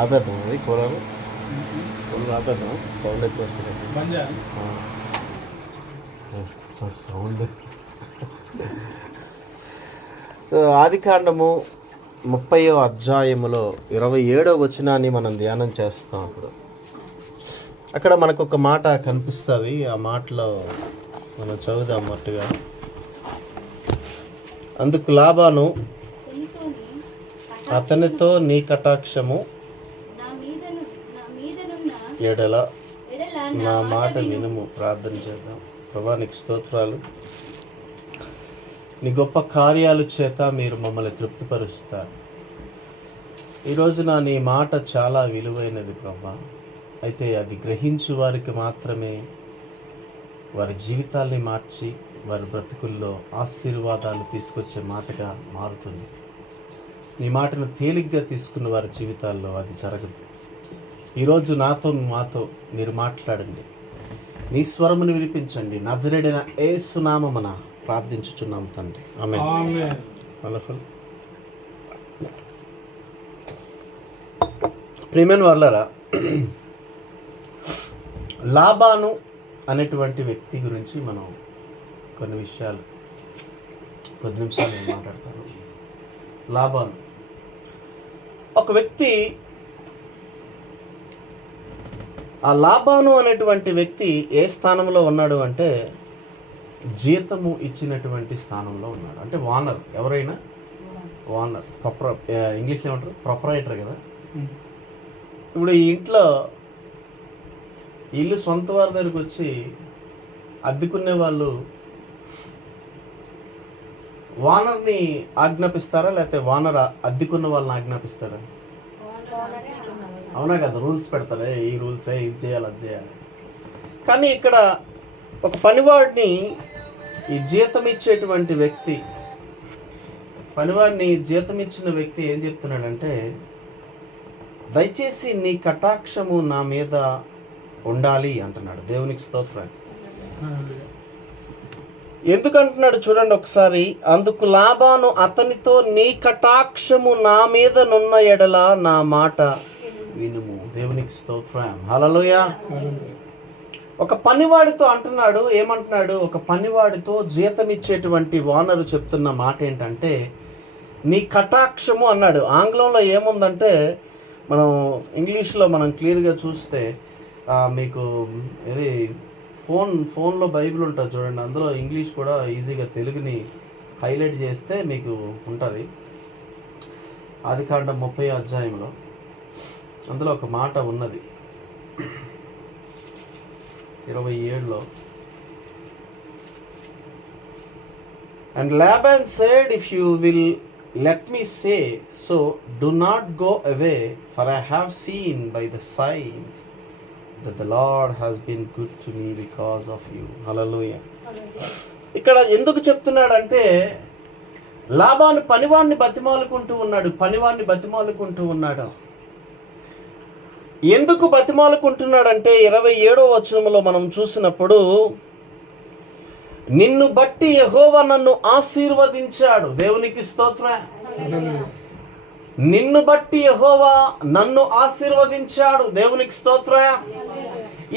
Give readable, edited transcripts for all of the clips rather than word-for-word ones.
ఆపేద్దాం అది కూలర్ ఆపేద్దాం, సౌండ్ ఎక్కువ వస్తుంది. సౌండ్. సో ఆదికాండము 30వ అధ్యాయములో 27వ వచనాన్ని మనం ధ్యానం చేస్తాం. అక్కడ మనకు ఒక మాట కనిపిస్తుంది. ఆ మాటలో మనం చదువుదాం మట్టుగా. అందుకు లాబాను అతనితో నీ కటాక్షము ఎడల నా మాట వినుము. ప్రార్థన చేద్దాం. ప్రభా, నీకు స్తోత్రాలు. నీ గొప్ప కార్యాల చేత మీరు మమ్మల్ని తృప్తిపరుస్తారు. ఈరోజున నీ మాట చాలా విలువైనది ప్రభా. అయితే అది గ్రహించు వారికి మాత్రమే వారి జీవితాల్ని మార్చి వారి బ్రతుకుల్లో ఆశీర్వాదాలు తీసుకొచ్చే మాటగా మారుతుంది. నీ మాటను తేలిగ్గా తీసుకున్న వారి జీవితాల్లో అది జరగదు. ఈరోజు మాతో మీరు మాట్లాడండి. నీ స్వరమును వినిపించండి. నజరేయుడైన యేసు నామమున ప్రార్థించుచున్నాం తండ్రి, ఆమేన్. ప్రియమైన వాళ్ళారా, లాబాను అనేటువంటి వ్యక్తి గురించి మనం కొద్ది నిమిషాలు నేను మాట్లాడతాను. లాబాను ఒక వ్యక్తి. ఆ లాబాను అనేటువంటి వ్యక్తి ఏ స్థానంలో ఉన్నాడు అంటే, జీతము ఇచ్చినటువంటి స్థానంలో ఉన్నాడు. అంటే ఓనర్. ఎవరైనా ఓనర్, ఇంగ్లీష్లో ఏమంటారు, ప్రొపరైటర్ కదా. ఇప్పుడు ఈ ఇంట్లో ఇల్లు సొంత వారి దగ్గరికి వచ్చి అద్దెకునే వాళ్ళు ఓనర్ని ఆజ్ఞాపిస్తారా, లేకపోతే ఓనర్ అద్దెకున్న వాళ్ళని ఆజ్ఞాపిస్తారా? అవునా కదా, రూల్స్ పెడతారే, ఈ రూల్స్, ఇది చేయాలి, అది చేయాలి. కానీ ఇక్కడ ఒక పనివాడిని, ఈ జీతం ఇచ్చేటువంటి వ్యక్తి, పనివాడిని జీతం ఇచ్చిన వ్యక్తి ఏం చెప్తున్నాడంటే, దయచేసి నీ కటాక్షము నా మీద ఉండాలి అంటున్నాడు. దేవునికి స్తోత్రం. ఎందుకంటున్నాడు చూడండి ఒకసారి. అందుకు లాబాను అతనితో నీ కటాక్షము నా మీద నున్న ఎడల నా మాట వినుము. దేవునికి స్తోత్రం. హల్లెలూయా. ఒక పనివాడితో అంటున్నాడు. ఏమంటున్నాడు? ఒక పనివాడితో జీతం ఇచ్చేటువంటి ఓనరు చెప్తున్న మాట ఏంటంటే, నీ కటాక్షము అన్నాడు. ఆంగ్లంలో ఏముందంటే, మనం ఇంగ్లీష్లో మనం క్లియర్గా చూస్తే మీకు ఇది ఫోన్లో బైబిల్ ఉంటుంది చూడండి, అందులో ఇంగ్లీష్ కూడా ఈజీగా తెలుగుని హైలైట్ చేస్తే మీకు ఉంటుంది. ఆదికాండం 30వ అధ్యాయంలో అందులో ఒక మాట ఉన్నది, 27లో. And Laban said, if you will let me say so, do not go away, for I have seen by the signs that the Lord has been good to me because of you. Hallelujah. ఇక్కడ ఎందుకు చెప్తున్నాడంటే, లాబాను పనివాడిని బతిమాలుకుంటూ ఉన్నాడు. ఎందుకు బతిమాలుకుంటున్నాడంటే 27వ వచనంలో మనం చూసినప్పుడు, నిన్ను బట్టి యెహోవా నన్ను ఆశీర్వదించాడు. దేవునికి స్తోత్రం. నిన్ను బట్టి యెహోవా నన్ను ఆశీర్వదించాడు. దేవునికి స్తోత్రం.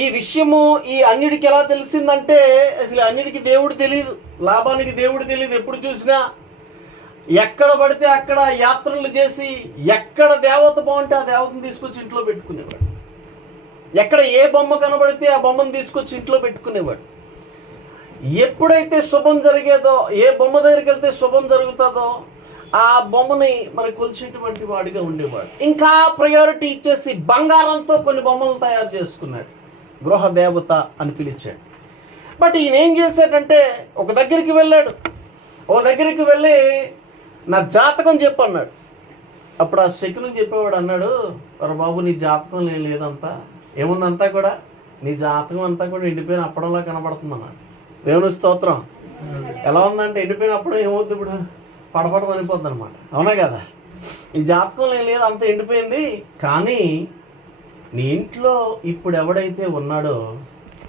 ఈ విషయము ఈ అన్యుడికి ఎలా తెలిసిందంటే, అసలు అన్యుడికి దేవుడు తెలియదు, లాబానికి దేవుడు తెలియదు. ఎప్పుడు చూసినా ఎక్కడ పడితే అక్కడ యాత్రలు చేసి, ఎక్కడ దేవత బాగుంటే ఆ దేవతను తీసుకొచ్చి ఇంట్లో పెట్టుకునేవాడు. ఎక్కడ ఏ బొమ్మ కనబడితే ఆ బొమ్మను తీసుకొచ్చి ఇంట్లో పెట్టుకునేవాడు. ఎప్పుడైతే శుభం జరిగేదో, ఏ బొమ్మ దగ్గరికి వెళ్తే శుభం జరుగుతుందో ఆ బొమ్మని మరి కొలిచేటువంటి వాడిగా ఉండేవాడు. ఇంకా ప్రయారిటీ ఇచ్చేసి బంగారంతో కొన్ని బొమ్మలు తయారు చేసుకున్నాడు. గృహ దేవత అని పిలిచాడు. బట్ ఈయన ఏం చేశాడంటే, ఒక దగ్గరికి వెళ్ళి నా జాతకం చెప్పన్నాడు. అప్పుడు ఆ శకునం చెప్పేవాడు అన్నాడు, మరి బాబు నీ జాతకం లేదంతా, ఏముందంతా కూడా నీ జాతకం అంతా కూడా ఎండిపోయిన అప్పడంలా కనబడుతుంది అన్నాడు. దేవుని స్తోత్రం. ఎలా ఉందంటే, ఎండిపోయిన అప్పడం ఏమవుతుంది, ఇప్పుడు పడపడం అనిపోద్ది అనమాట. అవునా కదా? ఈ జాతకం లేదు, అంత ఎండిపోయింది. కానీ నీ ఇంట్లో ఇప్పుడు ఎవడైతే ఉన్నాడో,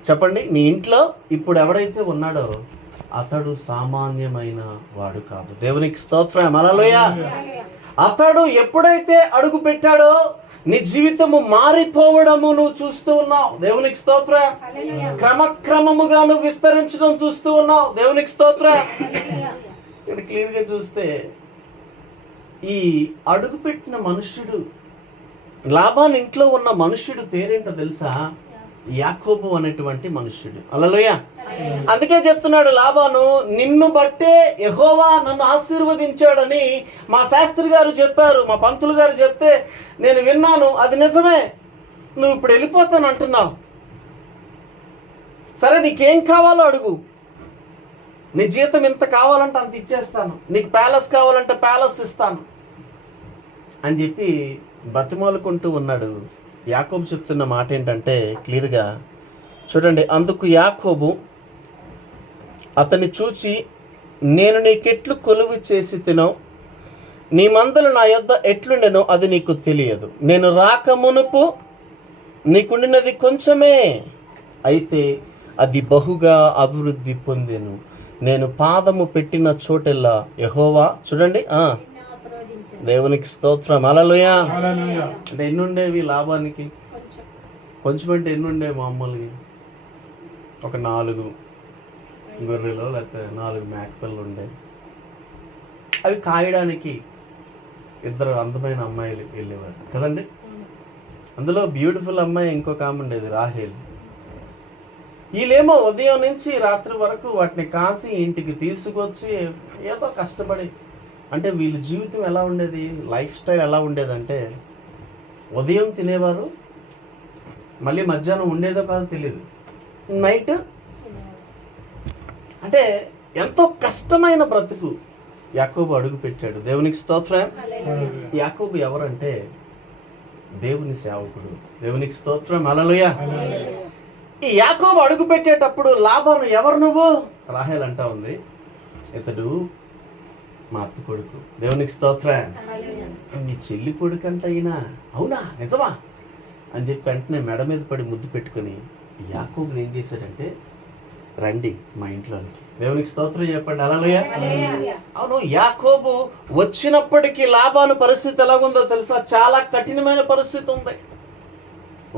చెప్పండి, నీ ఇంట్లో ఇప్పుడు ఎవడైతే ఉన్నాడో అతడు సామాన్యమైన వాడు కాదు. దేవునికి స్తోత్రం. హల్లెలూయా. అతడు ఎప్పుడైతే అడుగు పెట్టాడో నీ జీవితము మారిపోవడము నువ్వు చూస్తూ ఉన్నావు. దేవునికి స్తోత్రం. క్రమక్రమముగా నువ్వు విస్తరించడం చూస్తూ ఉన్నావు. దేవునికి స్తోత్రం. ఇక్కడ క్లియర్ గా చూస్తే ఈ అడుగుపెట్టిన మనుష్యుడు, లాబాను ఇంట్లో ఉన్న మనుష్యుడు పేరేంటో తెలుసా? యాకోబు అనేటువంటి మనుష్యుడు. హల్లెలూయా. అందుకే చెప్తున్నాడు లాబాను, నిన్ను బట్టే యెహోవా నన్ను ఆశీర్వదించాడని మా శాస్త్రి గారు చెప్పారు, మా పంతులు గారు చెప్తే నేను విన్నాను. అది నిజమే. నువ్వు ఇప్పుడు వెళ్ళిపోతాను అంటున్నావు. సరే, నీకేం కావాలో అడుగు. నీ జీతం ఇంత కావాలంటే అంత ఇచ్చేస్తాను, నీకు ప్యాలెస్ కావాలంటే ప్యాలెస్ ఇస్తాను అని చెప్పి బతిమాలుకుంటూ ఉన్నాడు. యాకోబు చెప్తున్న మాట ఏంటంటే క్లియర్గా చూడండి. అందుకు యాకోబు అతన్ని చూచి, నేను నీకెట్లు కొలువు చేసి తినో, నీ మందలు నా యొద్ద ఎట్లుండెనో అది నీకు తెలియదు. నేను రాక మునుపు నీకుండినది కొంచెమే, అయితే అది బహుగా అభివృద్ధి పొందెను. నేను పాదము పెట్టిన చోటెల్లా యెహోవా, చూడండి, దేవునికి స్తోత్రం. హల్లెలూయా. అంటే ఎన్నుండేవి లాభానికి? కొంచెం అంటే ఎన్నుండే? మామూలుగా ఒక 4 గొర్రెలు లేకపోతే 4 మేకపిల్లలు ఉండే. అవి కాయడానికి 2 అందమైన అమ్మాయిలు వెళ్ళేవారు కదండి. అందులో బ్యూటిఫుల్ అమ్మాయి ఇంకొక ఆమె ఉండేది, రాహేల్. వీళ్ళేమో ఉదయం నుంచి రాత్రి వరకు వాటిని కాసి ఇంటికి తీసుకొచ్చి ఏదో కష్టపడి, అంటే వీళ్ళ జీవితం ఎలా ఉండేది, లైఫ్ స్టైల్ ఎలా ఉండేదంటే ఉదయం తినేవారు, మళ్ళీ మధ్యాహ్నం ఉండేదో కాదో తెలియదు, నైట్. అంటే ఎంతో కష్టమైన బ్రతుకు యాకోబు అడుగు పెట్టాడు. దేవునికి స్తోత్రం. యాకోబు ఎవరంటే దేవుని సేవకుడు. దేవునికి స్తోత్రం. హల్లెలూయా. ఈ యాకోబు అడుగు పెట్టేటప్పుడు లాబాను, ఎవరు నువ్వు? రాహేల్ అంటా ఉంది, ఇతడు మా అత్త కొడుకు. దేవునికి స్తోత్రం. మీ చెల్లి కొడుకు అంట అయినా? అవునా, నిజమా అని చెప్పి వెంటనే మెడ మీద పడి ముద్దు పెట్టుకుని యాకోబుని ఏం చేశాడంటే, రండి మా ఇంట్లోనికి. దేవునికి స్తోత్రం చెప్పండి. హల్లెలూయా. అవును, యాకోబు వచ్చినప్పటికీ లాబాను పరిస్థితి ఎలాగుందో తెలుసా? చాలా కఠినమైన పరిస్థితి ఉంది.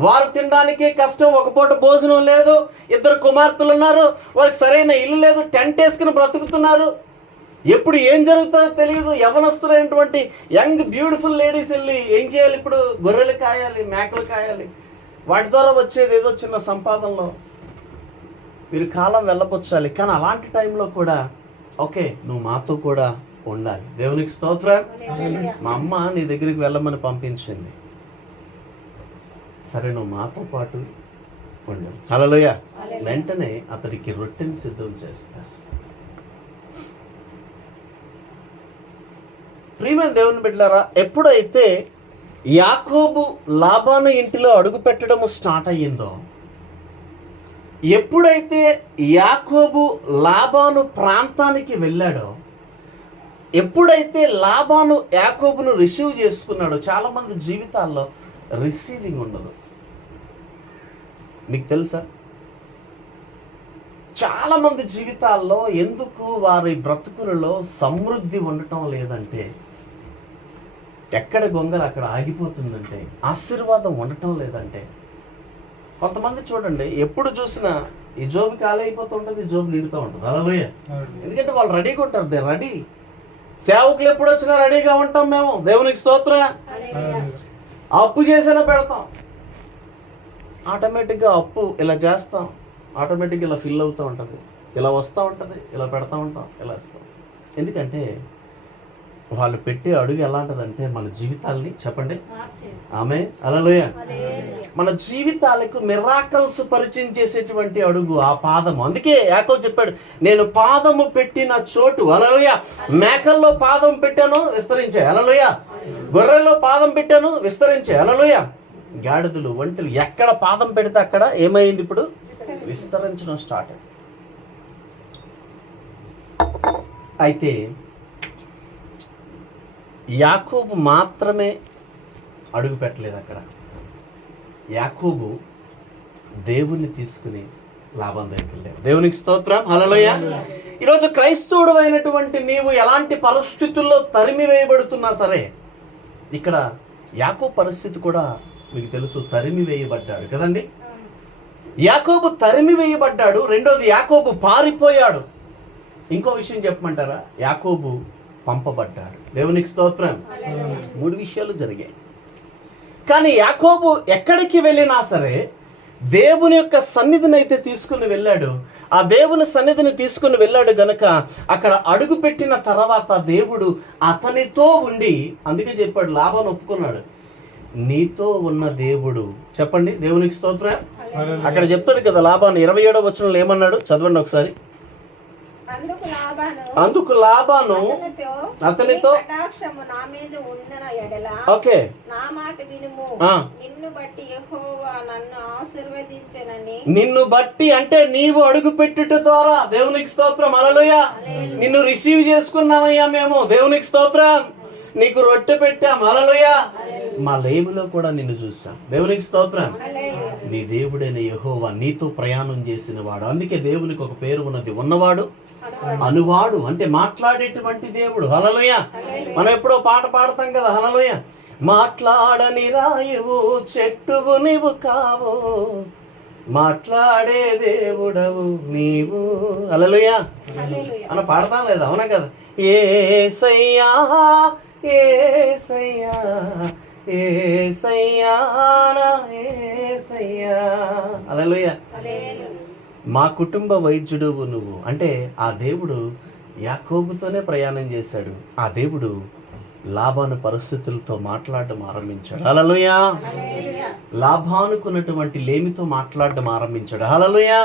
వారు తినడానికే కష్టం, ఒక పూట భోజనం లేదు, 2 కుమార్తెలు ఉన్నారు, వారికి సరైన ఇల్లు లేదు, టెంట్ వేసుకుని బ్రతుకుతున్నారు. ఎప్పుడు ఏం జరుగుతుందో తెలియదు. యవనస్తులైనటువంటి యంగ్ బ్యూటిఫుల్ లేడీస్ వెళ్ళి ఏం చేయాలి? ఇప్పుడు గొర్రెలు కాయాలి, మేకలు కాయాలి, వాటి ద్వారా వచ్చేది ఏదో చిన్న సంపాదనలో వీరు కాలం వెళ్ళబొచ్చాలి. కానీ అలాంటి టైంలో కూడా ఓకే, నువ్వు మాతో కూడా ఉండాలి. దేవునికి స్తోత్రం. మా అమ్మ నీ దగ్గరికి వెళ్ళమని పంపించింది, సరే నువ్వు మాతో పాటు ఉండు. హల్లెలూయా. వెంటనే అతడికి రొట్టెని సిద్ధం చేస్తారు. ప్రియమైన దేవుని బిడ్డలారా, ఎప్పుడైతే యాకోబు లాబాను ఇంటిలో అడుగు పెట్టడము స్టార్ట్ అయ్యిందో, ఎప్పుడైతే యాకోబు లాబాను ప్రాంతానికి వెళ్ళాడో, ఎప్పుడైతే లాబాను యాకోబును రిసీవ్ చేసుకున్నాడో, చాలా మంది జీవితాల్లో రిసీవింగ్ ఉండదు. మీకు తెలుసా? చాలా మంది జీవితాల్లో ఎందుకు వారి బ్రతుకులలో సమృద్ధి ఉండటం లేదంటే, ఎక్కడ గొంగలు అక్కడ ఆగిపోతుందంటే, ఆశీర్వాదం ఉండటం లేదంటే, కొంతమంది చూడండి ఎప్పుడు చూసినా ఈ జోబు ఖాళీ అయిపోతూ ఉంటుంది, జోబు నిండుతూ ఉంటుంది. హల్లెలూయా. ఎందుకంటే వాళ్ళు రెడీగా ఉంటారు. They ready. సేవకులు ఎప్పుడు వచ్చినా రెడీగా ఉంటాం మేము. దేవునికి స్తోత్రం. అప్పు చేసినా పెడతాం, ఆటోమేటిక్గా అప్పు ఇలా చేస్తాం, ఆటోమేటిక్గా ఇలా ఫిల్ అవుతూ ఉంటుంది, ఇలా వస్తూ ఉంటుంది, ఇలా పెడతా ఉంటాం, ఇలా వస్తాం. ఎందుకంటే వాళ్ళు పెట్టే అడుగు ఎలా ఉంటుందంటే మన జీవితాల్ని, చెప్పండి ఆమె, హల్లెలూయా, మన జీవితాలకు మిరాకల్స్ పరిచయం చేసేటువంటి అడుగు ఆ పాదము. అందుకే యాకోబు చెప్పాడు, నేను పాదము పెట్టిన చోటు, హల్లెలూయా, మేకల్లో పాదం పెట్టాను విస్తరించే, హల్లెలూయా, గొర్రెల్లో పాదం పెట్టాను విస్తరించే, హల్లెలూయా, గాడిదలు ఒంటెలు ఎక్కడ పాదం పెడితే అక్కడ ఏమైంది? ఇప్పుడు విస్తరించడం స్టార్ట్ అయింది. అయితే యాకోబు మాత్రమే అడుగు పెట్టలేదు అక్కడ. యాకోబు దేవుణ్ణి తీసుకుని లాభం దగ్గరికి వెళ్ళాడు. దేవునికి స్తోత్రం. హల్లెలూయా. ఈరోజు క్రైస్తవుడు అయినటువంటి నీవు ఎలాంటి పరిస్థితుల్లో తరిమి వేయబడుతున్నా సరే, ఇక్కడ యాకోబు పరిస్థితి కూడా మీకు తెలుసు, తరిమి వేయబడ్డాడు కదండి. యాకోబు తరిమి వేయబడ్డాడు. రెండోది, యాకోబు పారిపోయాడు. ఇంకో విషయం చెప్పమంటారా? యాకోబు పంపబడ్డాడు. దేవునికి స్తోత్రం. 3 విషయాలు జరిగాయి. కానీ యాకోబు ఎక్కడికి వెళ్ళినా సరే దేవుని యొక్క సన్నిధిని అయితే తీసుకుని వెళ్ళాడు. ఆ దేవుని సన్నిధిని తీసుకుని వెళ్ళాడు గనక అక్కడ అడుగు పెట్టిన తర్వాత దేవుడు అతనితో ఉండి, అందుకే చెప్పాడు, లాభాన్ని ఒప్పుకున్నాడు, నీతో ఉన్న దేవుడు. చెప్పండి, దేవునికి స్తోత్రం. అక్కడ చెప్తాడు కదా లాభాన్ని 27వ వచనంలో ఏమన్నాడు? చదవండి ఒకసారి. అందుకు లాబాను అతనితో, ఓకే, నిన్ను బట్టి అంటే నీవు అడుగు పెట్టుట ద్వారా, దేవునికి స్తోత్రం, హల్లెలూయా. నిన్ను రిసీవ్ చేసుకున్నామయ్యా మేము, దేవునికి స్తోత్రం. నీకు రొట్టె పెట్టాం, హల్లెలూయా. మా లేబులో కూడా నిన్ను చూసాం, దేవునికి స్తోత్రం. నీ దేవుడైన యెహోవా నీతో ప్రయాణం చేసిన వాడు. అందుకే దేవునికి ఒక పేరు ఉన్నది, ఉన్నవాడు అనువాడు, అంటే మాట్లాడేటువంటి దేవుడు, హల్లెలూయా. మనం ఎప్పుడో పాట పాడతాం కదా, హల్లెలూయా. మాట్లాడని రాయువు చెట్టువు నీవు కావు, మాట్లాడే దేవుడవు నీవు, హల్లెలూయా అని పాడతాం లేదా? అవునా కదా? యేసయ్యా యేసయ్యా యేసయ్యా నా యేసయ్యా, హల్లెలూయా. మా కుటుంబ వైద్యుడువు నువ్వు అంటే ఆ దేవుడు యాకోబుతోనే ప్రయాణం చేశాడు. ఆ దేవుడు లాబాను పరిస్థితులతో మాట్లాడడం ఆరంభించాడు, హల్లెలూయా. లాభానుకున్నటువంటి లేమితో మాట్లాడడం ఆరంభించాడు, హల్లెలూయా.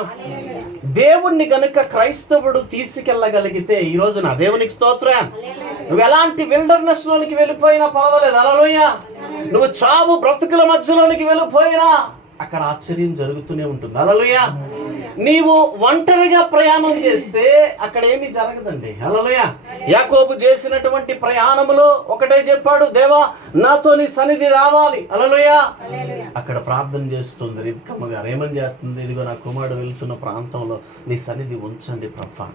దేవుణ్ణి గనుక క్రైస్తవుడు తీసుకెళ్ళగలిగితే ఈ రోజున, దేవునికి స్తోత్రం, నువ్వు ఎలాంటి విల్డర్నెస్ లోనికి వెళ్ళిపోయినా పర్వాలేదు, హల్లెలూయా. నువ్వు చావు బ్రతుకుల మధ్యలోనికి వెళ్ళిపోయినా అక్కడ ఆశ్చర్యం జరుగుతూనే ఉంటుంది, హల్లెలూయా. నీవు ఒంటరిగా ప్రయాణం చేస్తే అక్కడ ఏమీ జరగదండి, హల్లెలూయా. యాకోబు చేసినటువంటి ప్రయాణములో ఒకటే చెప్పాడు, దేవా నాతో నీ సన్నిధి రావాలి, హల్లెలూయా. అక్కడ ప్రార్థన చేస్తుంది రిబ్కమ్మ గారు. ఏమని చేస్తుంది? ఇదిగో నా కుమారుడు వెళ్తున్న ప్రాంతంలో నీ సన్నిధి ఉంచండి ప్రభా.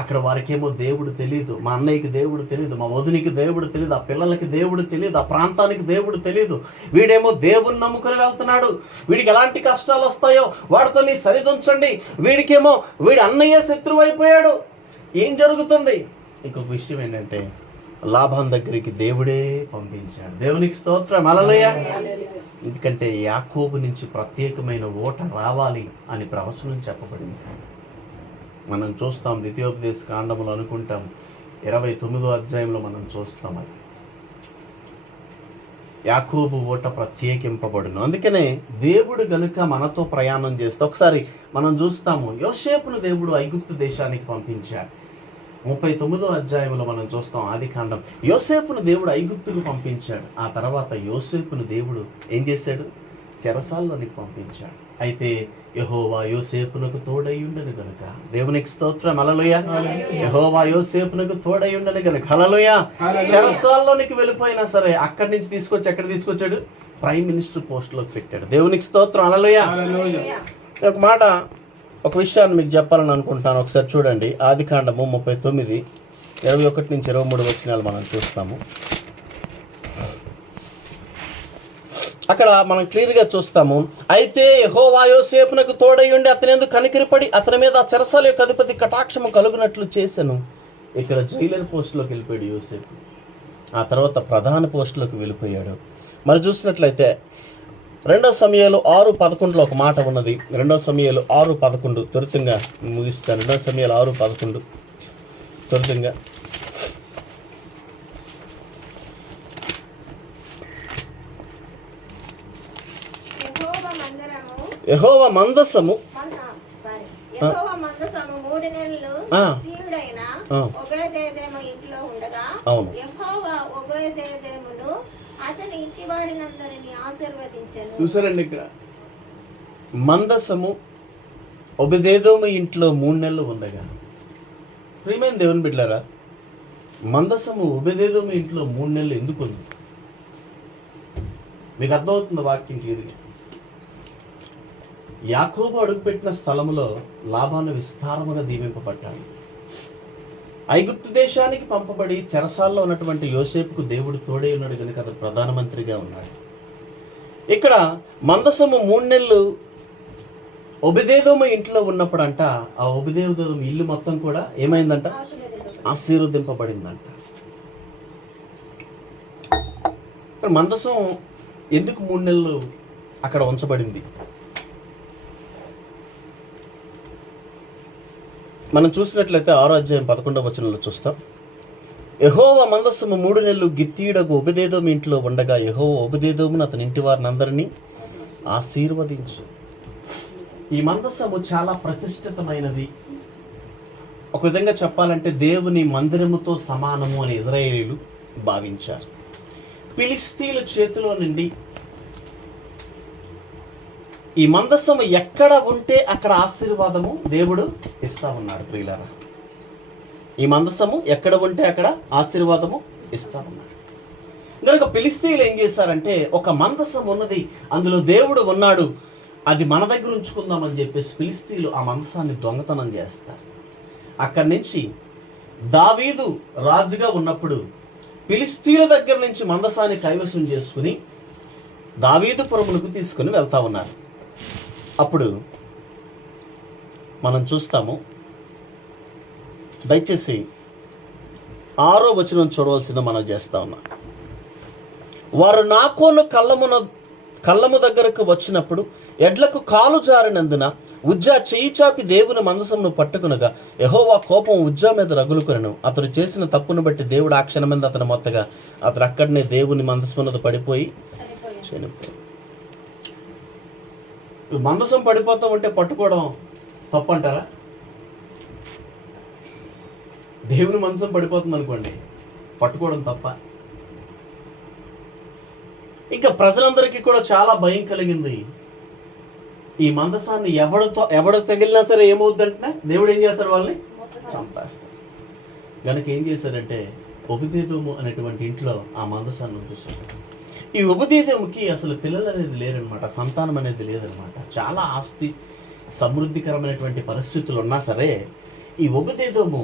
అక్కడ వారికేమో దేవుడు తెలియదు, మా అన్నయ్యకి దేవుడు తెలియదు, మా వదినికి దేవుడు తెలియదు, ఆ పిల్లలకి దేవుడు తెలియదు, ఆ ప్రాంతానికి దేవుడు తెలియదు. వీడేమో దేవుని నమ్ముకుని వెళ్తున్నాడు, వీడికి ఎలాంటి కష్టాలు వస్తాయో వాడితో నీ సరిదించండి. వీడికేమో వీడి అన్నయ్య శత్రువు అయిపోయాడు, ఏం జరుగుతుంది? ఇంకొక విషయం ఏంటంటే లాభాన్ దగ్గరికి దేవుడే పంపించాడు, దేవునికి స్తోత్రం, హల్లెలూయా. ఎందుకంటే యాకోబు నుంచి ప్రత్యేకమైన ఓట రావాలి అని ప్రవచనం చెప్పబడింది. మనం చూస్తాం ద్వితీయోపదేశ కాండములు అనుకుంటాం 29వ అధ్యాయంలో మనం చూస్తాం, అది యాకోబు ఓట ప్రత్యేకింపబడును. అందుకనే దేవుడు గనుక మనతో ప్రయాణం చేస్తే, ఒకసారి మనం చూస్తాము యోసేపును దేవుడు ఐగుప్తు దేశానికి పంపించాడు. 39వ అధ్యాయంలో మనం చూస్తాం ఆదికాండం, యోసేపును దేవుడు ఐగుప్తుకు పంపించాడు. ఆ తర్వాత యోసేపును దేవుడు ఏం చేశాడు? చెరసాల్లోనికి పంపించాడు. అయితే యెహోవా యోసేపునకు తోడైయుండెను గనుక, దేవునికి స్తోత్రం, హల్లెలూయా. యెహోవా యోసేపునకు తోడైయుండెను గనుక, హల్లెలూయా. చెరసాల్లోనికి వెళ్ళిపోయినా సరే అక్కడి నుంచి తీసుకొచ్చి ఎక్కడ తీసుకొచ్చాడు? ప్రైమ్ మినిస్టర్ పోస్ట్ లోకి పెట్టాడు, దేవునికి స్తోత్రం, హల్లెలూయా. ఒక మాట, ఒక విషయాన్ని మీకు చెప్పాలని అనుకుంటున్నాను. ఒకసారి చూడండి ఆదికాండము 39 21 నుంచి 23 వచనాలు మనం చూస్తాము. అక్కడ మనం క్లియర్గా చూస్తాము, అయితే యెహోవా యోసేపునకు తోడయ్యుండి అతని యందు కనికరపడి అతని మీద చెరసాల యొక్క అధిపతి కటాక్షము కలుగునట్లు చేశాను. ఇక్కడ జైలర్ పోస్టులోకి వెళ్ళిపోయాడు యోసేపు. ఆ తర్వాత ప్రధాన పోస్టులోకి వెళ్ళిపోయాడు. మరి చూసినట్లయితే 2 సమూయేలు 6:11 ఒక మాట ఉన్నది. 2 సమూయేలు 6:11 త్వరితంగా ముగిస్తాను. 2 సమూయేలు 6:11 త్వరితంగా. యెహోవా మందసము 3 నెలలు ప్రియుడైన ఓబేదెదోము ఇంట్లో ఉండగా, యెహోవా ఓబేదెదోమును అతని ఇంటి వారినందరినీ ఆశీర్వదించెను. చూసారండి, ఇక్కడ మందసము ఓబేదెదోము ఇంట్లో 3 నెలలు ఉండగా. ప్రియమైన దేవుని బిడ్డలారా, మందసము ఓబేదెదోము ఇంట్లో 3 నెలలు ఎందుకు ఉంది? మీకు అర్థమవుతుంది వాక్యం క్లియర్గా. యాకోబు అడుగుపెట్టిన స్థలములో లాబాను విస్తారముగా దీవింపబడ్డాడు. ఐగుప్తు దేశానికి పంపబడి చెరసాల్లో ఉన్నటువంటి యోసేపుకు దేవుడు తోడే ఉన్నాడు కనుక అతను ప్రధానమంత్రిగా ఉన్నాడు. ఇక్కడ మందసము 3 నెలలు ఒబెదేదోము ఇంట్లో ఉన్నప్పుడంట ఆ ఒబెదేదోము ఇల్లు మొత్తం కూడా ఏమైందంట? ఆశీర్వదింపబడిందంట. మందసం ఎందుకు 3 నెలలు అక్కడ ఉంచబడింది? మనం చూసినట్లయితే 6వ అధ్యాయం 11వ వచనంలో చూస్తాం. యెహోవా మందసము 3 నెలలు గిత్తీయుడగు ఒబెదేదోము ఇంట్లో ఉండగా యెహోవా ఒబెదేదోమును అతని ఇంటి వారిని అందరినీ ఆశీర్వదించు. ఈ మందసము చాలా ప్రతిష్ఠితమైనది. ఒక విధంగా చెప్పాలంటే దేవుని మందిరముతో సమానము అని ఇశ్రాయేలీయులు భావించారు. ఫిలిష్తీయుల చేతిలో నుండి ఈ మందసము ఎక్కడ ఉంటే అక్కడ ఆశీర్వాదము దేవుడు ఇస్తా ఉన్నాడు. ప్రియులారా, ఈ మందసము ఎక్కడ ఉంటే అక్కడ ఆశీర్వాదము ఇస్తా ఉన్నాడు. కనుక ఫిలిష్తీయులు ఏం చేశారంటే, ఒక మందసం ఉన్నది, అందులో దేవుడు ఉన్నాడు, అది మన దగ్గర ఉంచుకుందామని చెప్పేసి ఫిలిష్తీయులు ఆ మందసాన్ని దొంగతనం చేస్తారు. అక్కడి నుంచి దావీదు రాజుగా ఉన్నప్పుడు ఫిలిష్తీయుల దగ్గర నుంచి మందసాన్ని కైవసం చేసుకుని దావీదు పురమునకు తీసుకుని వెళ్తా ఉన్నారు. అప్పుడు మనం చూస్తాము, దయచేసి 6వ వచనం చూడవలసిందో మనం చేస్తా ఉన్నాం. వారు నాకోను కళ్ళము దగ్గరకు వచ్చినప్పుడు ఎడ్లకు కాలు జారినందున ఉజ్జా చెయ్యి చాపి దేవుని మందసమును పట్టుకునగా యెహోవా కోపం ఉజ్జా మీద రగులుకొనెను. అతడు చేసిన తప్పును బట్టి దేవుడు ఆ క్షణమందు అతను మొత్తగా అతడు అక్కడనే దేవుని మందసమునది పడిపోయి చనిపోయి. మందసం పడిపోతా ఉంటే పట్టుకోవడం తప్పు అంటారా? దేవుని మందసం పడిపోతుంది అనుకోండి, పట్టుకోవడం తప్ప? ఇంకా ప్రజలందరికీ కూడా చాలా భయం కలిగింది. ఈ మందసాన్ని ఎవడు తగిలినా సరే ఏమవుతుందంటే దేవుడు ఏం చేస్తారు? వాళ్ళని చంపేస్తారు. కనుక ఏం చేశారంటే ఒబెదేదోము అనేటువంటి ఇంట్లో ఆ మందసాన్ని ఉంచేశారు. ఈ ఒబెదేదోముకి అసలు పిల్లలు అనేది లేరనమాట, సంతానం అనేది లేదనమాట. చాలా ఆస్తి సమృద్ధికరమైనటువంటి పరిస్థితులు ఉన్నా సరే ఈ ఒబెదేదోము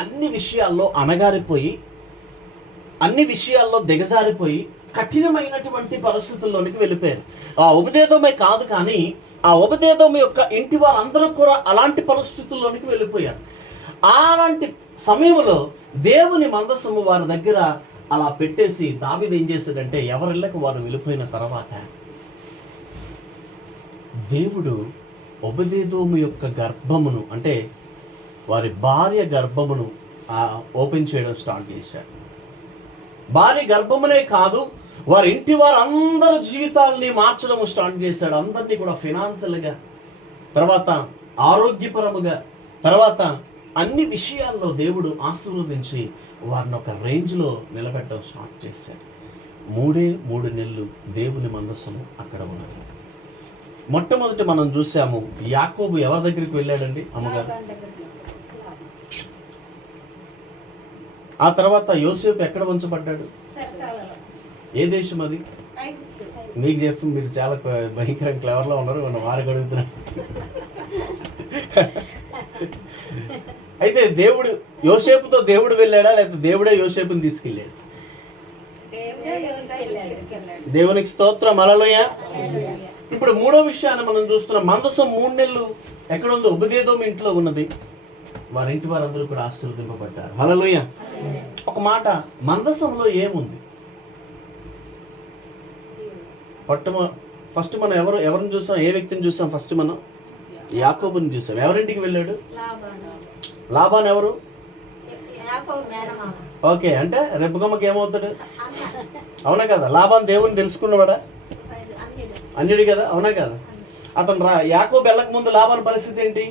అన్ని విషయాల్లో అణగారిపోయి, అన్ని విషయాల్లో దిగజారిపోయి కఠినమైనటువంటి పరిస్థితుల్లోనికి వెళ్ళిపోయారు. ఆ ఒబెదేదోమే కాదు కానీ ఆ ఒబెదేదోము యొక్క ఇంటి వారందరూ కూడా అలాంటి పరిస్థితుల్లోనికి వెళ్ళిపోయారు. అలాంటి సమయంలో దేవుని మందసము వారి దగ్గర అలా పెట్టేసి దావీదు ఏం చేశాడంటే, ఎవరిళ్ళకు వారు వెళ్ళిపోయిన తర్వాత దేవుడు ఒబెదేదోము యొక్క గర్భమును, అంటే వారి భార్య గర్భమును ఓపెన్ చేయడం స్టార్ట్ చేశాడు. భార్య గర్భమునే కాదు, వారి ఇంటి వారందరూ జీవితాలని మార్చడం స్టార్ట్ చేశాడు. అందరినీ కూడా ఫినాన్షియల్గా, తర్వాత ఆరోగ్యపరముగా, తర్వాత అన్ని విషయాల్లో దేవుడు ఆశీర్వదించి వారిని ఒక రేంజ్లో నిలబెట్టడం స్టార్ట్ చేశాడు. 3 నెలలు దేవుని మందసము అక్కడ ఉన్నది. మొట్టమొదటి మనం చూసాము, యాకోబు ఎవరి దగ్గరికి వెళ్ళాడండి? అమ్మగారు. ఆ తర్వాత యోసేపు ఎక్కడ ఉంచబడ్డాడు? ఏ దేశం అది? మీకు చెప్పు, మీరు చాలా భయంకరంగా క్లెవర్లో ఉన్నారు, మనం వారికి అడుగుతున్నాం. అయితే దేవుడు యోసేపుతో దేవుడు వెళ్ళాడా, లేకపోతే దేవుడే యోసేపుని తీసుకెళ్ళాడు? దేవునికి స్తోత్రం, హల్లెలూయా. ఇప్పుడు 3వ విషయాన్ని మనం చూస్తున్నాం. మందసం 3 నెలలు ఎక్కడ ఉందో? ఒబెదేదోము ఇంట్లో ఉన్నది. వారింటి వారందరూ కూడా ఆశీర్వదింపబడ్డారు. హల్లెలూయా. ఒక మాట, మందసంలో ఏముంది? ఫస్ట్ మనం ఎవరిని చూసాం? ఏ వ్యక్తిని చూసాం? ఫస్ట్ మనం యాకోబుని చూసాం. ఎవరింటికి వెళ్ళాడు? లాబాన్ ఎవరు? ఓకే, అంటే రెబ్బగమ్మకి ఏమవుతాడు? అవునా కదా? లాబాన్ దేవుని తెలుసుకున్నవాడా? అన్యుడు కదా, అవునా కదా? అతను యాకోబు వెళ్ళక ముందు లాబాన్ పరిస్థితి ఏంటి?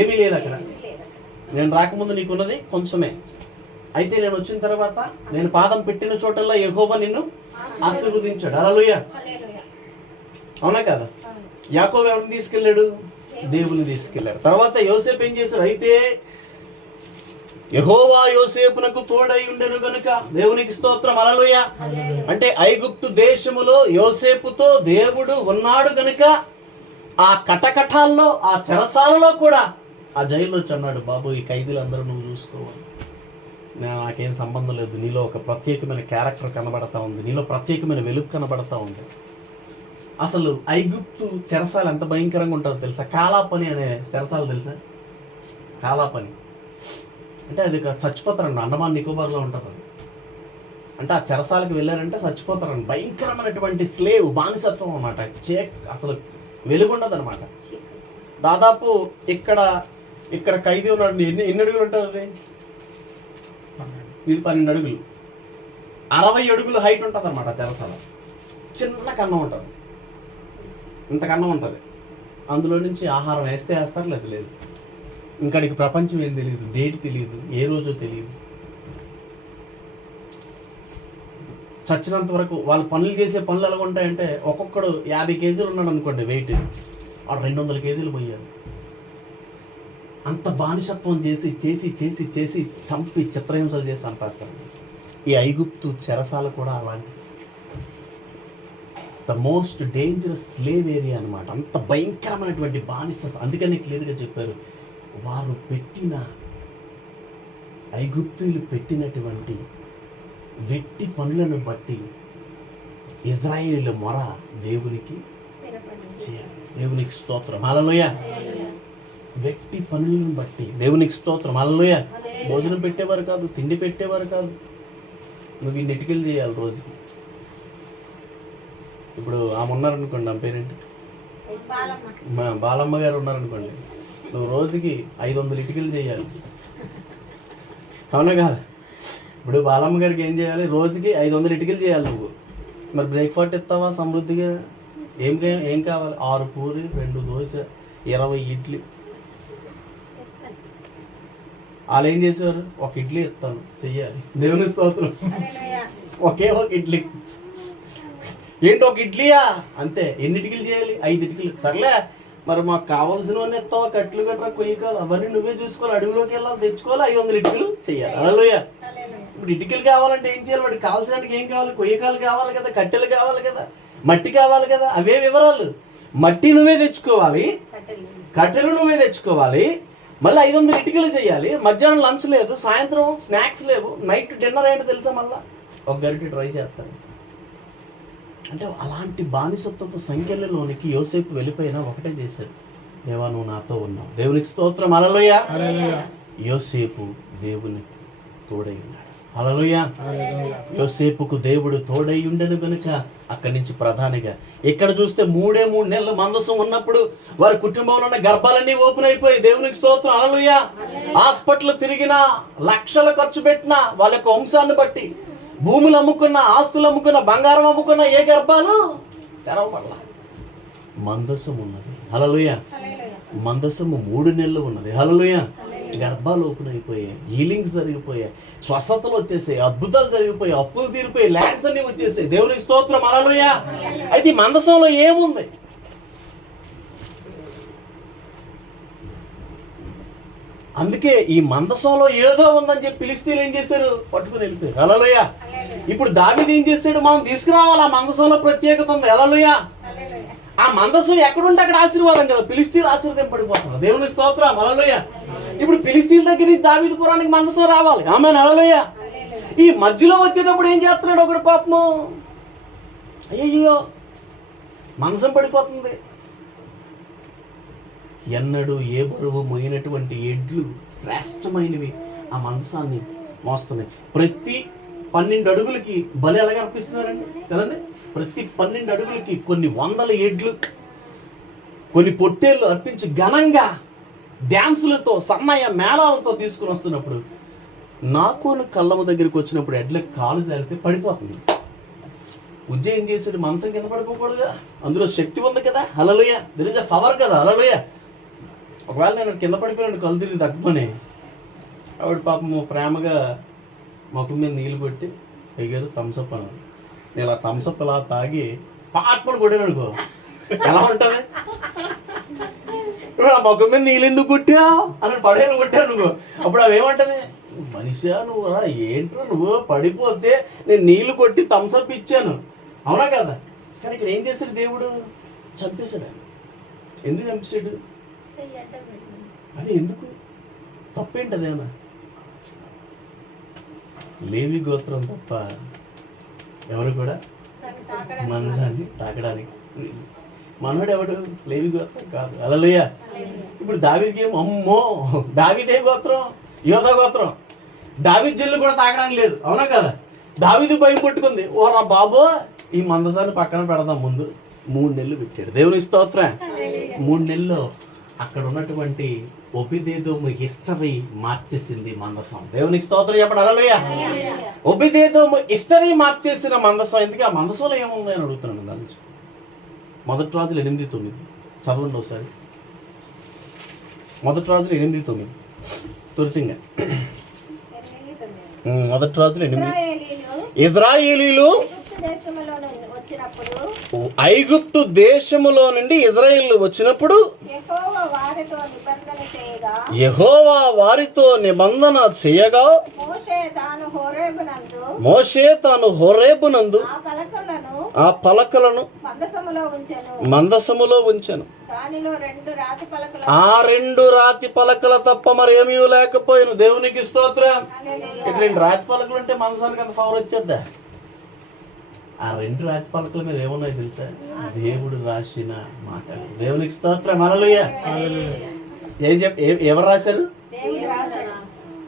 ఏమీ లేదు అక్కడ. నేను రాకముందు నీకున్నది కొంచెమే, అయితే నేను వచ్చిన తర్వాత నేను పాదం పెట్టిన చోటల్లో యెహోవా నిన్ను ఆశీర్వదించాడు. హల్లెలూయా, అవునా కదా? యాకోబు ఎవరిని తీసుకెళ్ళాడు? దేవుని తీసుకెళ్ళాడు. తర్వాత యోసేపు ఏం చేశాడు? అయితే యెహోవా యోసేపునకు తోడై ఉండెను గనుక దేవునికి స్తోత్రం, హల్లెలూయా. అంటే ఐగుప్తు దేశములో యోసేపుతో దేవుడు ఉన్నాడు గనుక ఆ కటకటాల్లో, ఆ చెరసాలలో కూడా ఆ జైల్లో వచ్చి అన్నాడు, బాబు ఈ ఖైదీలందరూ నువ్వు చూసుకోవాలి, నాకేం సంబంధం లేదు, నీలో ఒక ప్రత్యేకమైన క్యారెక్టర్ కనబడతా ఉంది, నీలో ప్రత్యేకమైన వెలుగు కనబడతా ఉంది. అసలు ఐగుప్తు చెరసాల ఎంత భయంకరంగా ఉంటుందో తెలుసా? కాలాపని అనే చెరసాల తెలుసా? కాలాపని అంటే అది చచ్చిపోతారండి, అండమాన్ నికోబార్లో ఉంటుంది అది. అంటే ఆ చెరసాలకు వెళ్ళారంటే చచ్చిపోతారండి. భయంకరమైనటువంటి స్లేవ్, బానిసత్వం అన్నమాట. అసలు వెలుగుండదు అనమాట. దాదాపు ఇక్కడ ఖైదీ ఉన్నాడు, ఎన్ని అడుగులు ఉంటుంది అది? ఇది 12 అడుగులు, 60 అడుగులు హైట్ ఉంటుంది అనమాట చెరసాల. చిన్న కన్నం ఉంటుంది, ఇంత కన్నం ఉంటుంది. అందులో నుంచి ఆహారం వేస్తారు, లేదు. ఇంకడికి ప్రపంచం ఏం తెలియదు, డేట్ తెలియదు, ఏ రోజో తెలియదు. చచ్చినంత వరకు వాళ్ళు పనులు చేసే పనులు ఎలా ఉంటాయంటే, ఒక్కొక్కడు 50 కేజీలు ఉన్నాడు అనుకోండి వెయిట్, వాడు 200 కేజీలు పోయారు. అంత బానిసత్వం చేసి చేసి చేసి చేసి చంపి చిత్రహింసలు చేసి చంపేస్తారు. ఈ ఐగుప్తు చెరసాల కూడా అలాంటి the most dangerous slave area అనమాట. అంత భయంకరమైనటువంటి బానిస. అందుకని క్లియర్గా చెప్పారు, వారు పెట్టిన ఐగుప్తులు పెట్టినటువంటి వెట్టి పనులను బట్టి ఇజ్రాయేలు మొర దేవునికి చేయాలి. దేవునికి స్తోత్రం, హల్లెలూయా. వెట్టి పనులను బట్టి దేవునికి స్తోత్రం, హల్లెలూయా. భోజనం పెట్టేవారు కాదు, తిండి పెట్టేవారు కాదు, నువ్వు ఇన్ని ఇటుకలు చేయాలి రోజుకి. ఇప్పుడు ఆమె ఉన్నారనుకోండి, ఆమె పేరేంటి, మా బాలమ్మ గారు ఉన్నారనుకోండి, నువ్వు రోజుకి 500 ఇటుకలు చేయాలి, అవునా కాదు? ఇప్పుడు బాలమ్మ గారికి ఏం చేయాలి? రోజుకి 500 ఇటుకలు చేయాలి నువ్వు. మరి బ్రేక్ఫాస్ట్ ఇస్తావా సమృద్ధిగా? ఏం కావాలి? 6 పూరి, 2 దోశ, 20 ఇడ్లీ. వాళ్ళు ఏం చేసేవారు? 1 ఇడ్లీ ఇస్తాను చెయ్యాలి, దేవుని స్తోత్రం. ఒక ఇడ్లీ ఏంటి? 1 ఇడ్లీయా? అంతే. ఎన్ని ఇటుకలు చేయాలి? 5 ఇటుకలు. సర్లే, మరి మాకు కావాల్సినవన్నీ ఇస్తావా? కట్లు గట్రా కొయ్యకాలు అవన్నీ నువ్వే చూసుకోవాలి, అడవిలోకి వెళ్ళాలి, తెచ్చుకోవాలి, 500 ఇటుకలు చెయ్యాలి. హల్లెలూయా. ఇప్పుడు ఇటుకలు కావాలంటే ఏం చేయాలి? వాడికి కావాల్సినకి ఏం కావాలి? కొయ్యకాలు కావాలి కదా, కట్టెలు కావాలి కదా, మట్టి కావాలి కదా. అవే వివరాలు. మట్టి నువ్వే తెచ్చుకోవాలి, కట్టెలు నువ్వే తెచ్చుకోవాలి, మళ్ళీ 500 ఇటుకలు చేయాలి. మధ్యాహ్నం లంచ్ లేదు, సాయంత్రం స్నాక్స్ లేవు, నైట్ డిన్నర్ ఏంటో తెలుసా? మళ్ళా ఒక గరిటె ట్రై చేస్తాను. అంటే అలాంటి బానిసత్వపు సంఖ్యలలోనికి యోసేపు వెళ్ళిపోయినా ఒకటే చేశాడు, దేవా నువ్వు నాతో ఉన్నావు. దేవునికి స్తోత్రం, హల్లెలూయా. యోసేపు దేవునికి తోడై ఉన్నాడు, హల్లెలూయా. యోసేపుకు దేవుడు తోడై ఉండను కనుక అక్కడి నుంచి ప్రధానిగా. ఇక్కడ చూస్తే 3 నెలలు మందసం ఉన్నప్పుడు వారి కుటుంబంలో ఉన్న గర్భాలన్నీ ఓపెన్ అయిపోయి, దేవునికి స్తోత్రం, హల్లెలూయా. హాస్పిటల్ తిరిగినా, లక్షలు ఖర్చు పెట్టినా, వాళ్ళ యొక్క వంశాన్ని బట్టి భూములు అమ్ముకున్న, ఆస్తులు అమ్ముకున్న, బంగారం అమ్ముకున్న ఏ గర్భాలు తెరవబడలా. మందసం ఉన్నది, హల్లెలూయా. మందసము 3 నెలలు ఉన్నది, హల్లెలూయా. గర్భాలు ఓపెన్ అయిపోయాయి, హీలింగ్స్ జరిగిపోయాయి, స్వస్థతలు వచ్చేసాయి, అద్భుతాలు జరిగిపోయాయి, అప్పులు తీరిపోయి, ల్యాండ్స్ అన్ని వచ్చేసాయి. దేవునికి స్తోత్రం, హల్లెలూయా. అయితే ఈ మందసంలో ఏముంది? అందుకే ఈ మందసంలో ఏదో ఉందని చెప్పి ఫిలిష్తీయులు ఏం చేశారు? పట్టుకుని వెళ్ళిపోయారు, హల్లెలూయా. ఇప్పుడు దావీదు ఏం చేశాడు? మనం తీసుకురావాలి, ఆ మందసంలో ప్రత్యేకత ఉంది, హల్లెలూయా. ఆ మందసం ఎక్కడుంటే అక్కడ ఆశీర్వాదం కదా. ఫిలిష్తీయులు ఆశీర్వదింపబడిపోతున్నారు, దేవుని స్తోత్రం, హల్లెలూయా. ఇప్పుడు ఫిలిష్తీయుల దగ్గర నుంచి దావీదు పురానికి మందసం రావాలి, ఆమేన్, హల్లెలూయా. ఈ మధ్యలో వచ్చేటప్పుడు ఏం చేస్తున్నాడు ఒకడు? పాపము, అయ్యయ్యో మందసం పడిపోతుంది. ఎన్నడూ ఏ బరువు మోయినటువంటి ఎడ్లు శ్రేష్టమైనవి ఆ మందసాన్ని మోస్తున్నాయి. ప్రతి 12 అడుగులకి బలి ఎలాగ అర్పిస్తున్నారండి కదండి? ప్రతి 12 అడుగులకి కొన్ని 100 ఎడ్లు, కొన్ని పొట్టేళ్ళు అర్పించి ఘనంగా డ్యాన్సులతో, సన్నయ్య మేళాలతో తీసుకుని వస్తున్నప్పుడు నాకోను కళ్ళమ్మ దగ్గరికి వచ్చినప్పుడు ఎడ్లకు కాలు జారితే పడిపోతుంది. ఉజ్జ ఏం చేశాడు? మంచం కింద పడిపోకూడదుగా, అందులో శక్తి ఉంది కదా, హల్లెలూయా. దెర్ ఇస్ ఎ పవర్ కదా, హల్లెలూయా. ఒకవేళ నేను కింద పడిపోయాను, కళ్ళు తిరిగి తక్కువని, ఆవిడ పాపము ప్రేమగా మొక్క మీద నీళ్ళు కొట్టి, అయ్యారు థమ్సప్ అన్నాడు. నేను ఇలా థమ్సప్ ఇలా తాగి పాటలు కొట్టాను అనుకో, ఎలా ఉంటుంది? ఇప్పుడు ఆ మొక్క మీద నీళ్ళు ఎందుకు కొట్టా అని పడేను కొట్టాను అనుకో, అప్పుడు అవి ఏమంటది? మనిషా నువ్వు రా, ఏంట్రా నువ్వు పడిపోతే నేను నీళ్లు కొట్టి థమ్సప్ ఇచ్చాను, అవునా కదా? కానీ ఇక్కడ ఏం చేశాడు దేవుడు? చంపేశాడు ఆయన. ఎందుకు చంపేశాడు? అది ఎందుకు తప్పేంటి అదేమన్నా? లేవి గోత్రం తప్ప ఎవరు కూడా మందసాన్ని తాకడానికి. మనోడు ఎవడు? లేవి గోత్రం కాదు. హల్లెలూయా. ఇప్పుడు దావీదుకి ఏం, అమ్మో దావీదే గోత్రం, యోధా గోత్రం, దావీదు జల్లు కూడా తాకడానికి లేదు. అవునా కదా? దావీదు భయం పట్టుకుంది. ఓరా బాబో ఈ మందసాన్ని పక్కన పెడదాం ముందు. 3 నెలలు పెట్టాడు. దేవుని స్తోత్రం. 3 నెలల్లో అక్కడ ఉన్నటువంటి ఒబెదేదోము హిస్టరీ మార్చేసింది మందసం. దేవునికి స్తోత్రం చెప్పండి. హల్లెలూయా. ఒబెదేదోము హిస్టరీ మార్చేసిన మందసం. ఎందుకు? ఆ మందసంలో ఏముంది అని అడుగుతున్నాను. దాని నుంచి 1 రాజులు 8:9 చదవండి ఒకసారి. 1 రాజులు 8:9 త్వరితంగా. 1 రాజులు 8. ఇజ్రాయేలీలు ఐగుప్తు దేశములో నుండి ఇజ్రాయేలు వచ్చినప్పుడు యెహోవా వారితో నిబంధన చేయగా మోషే తాను హోరేబునందు ఆ పలకలను మందసములో ఉంచెను. ఆ 2 రాతి పలకల తప్ప మరేమీ లేకపోయాను. దేవునికి స్తోత్రం. 2 రాతి పలకలు ఉంటే మందసానికి అంత పవర్ వచ్చేద్దా? ఆ 2 రాతి పలకల మీద ఏమున్నాయి తెలుసా? దేవుడు రాసిన మాటలు. దేవునికి స్తోత్రం. హల్లెలూయా. ఎవరు రాశారు?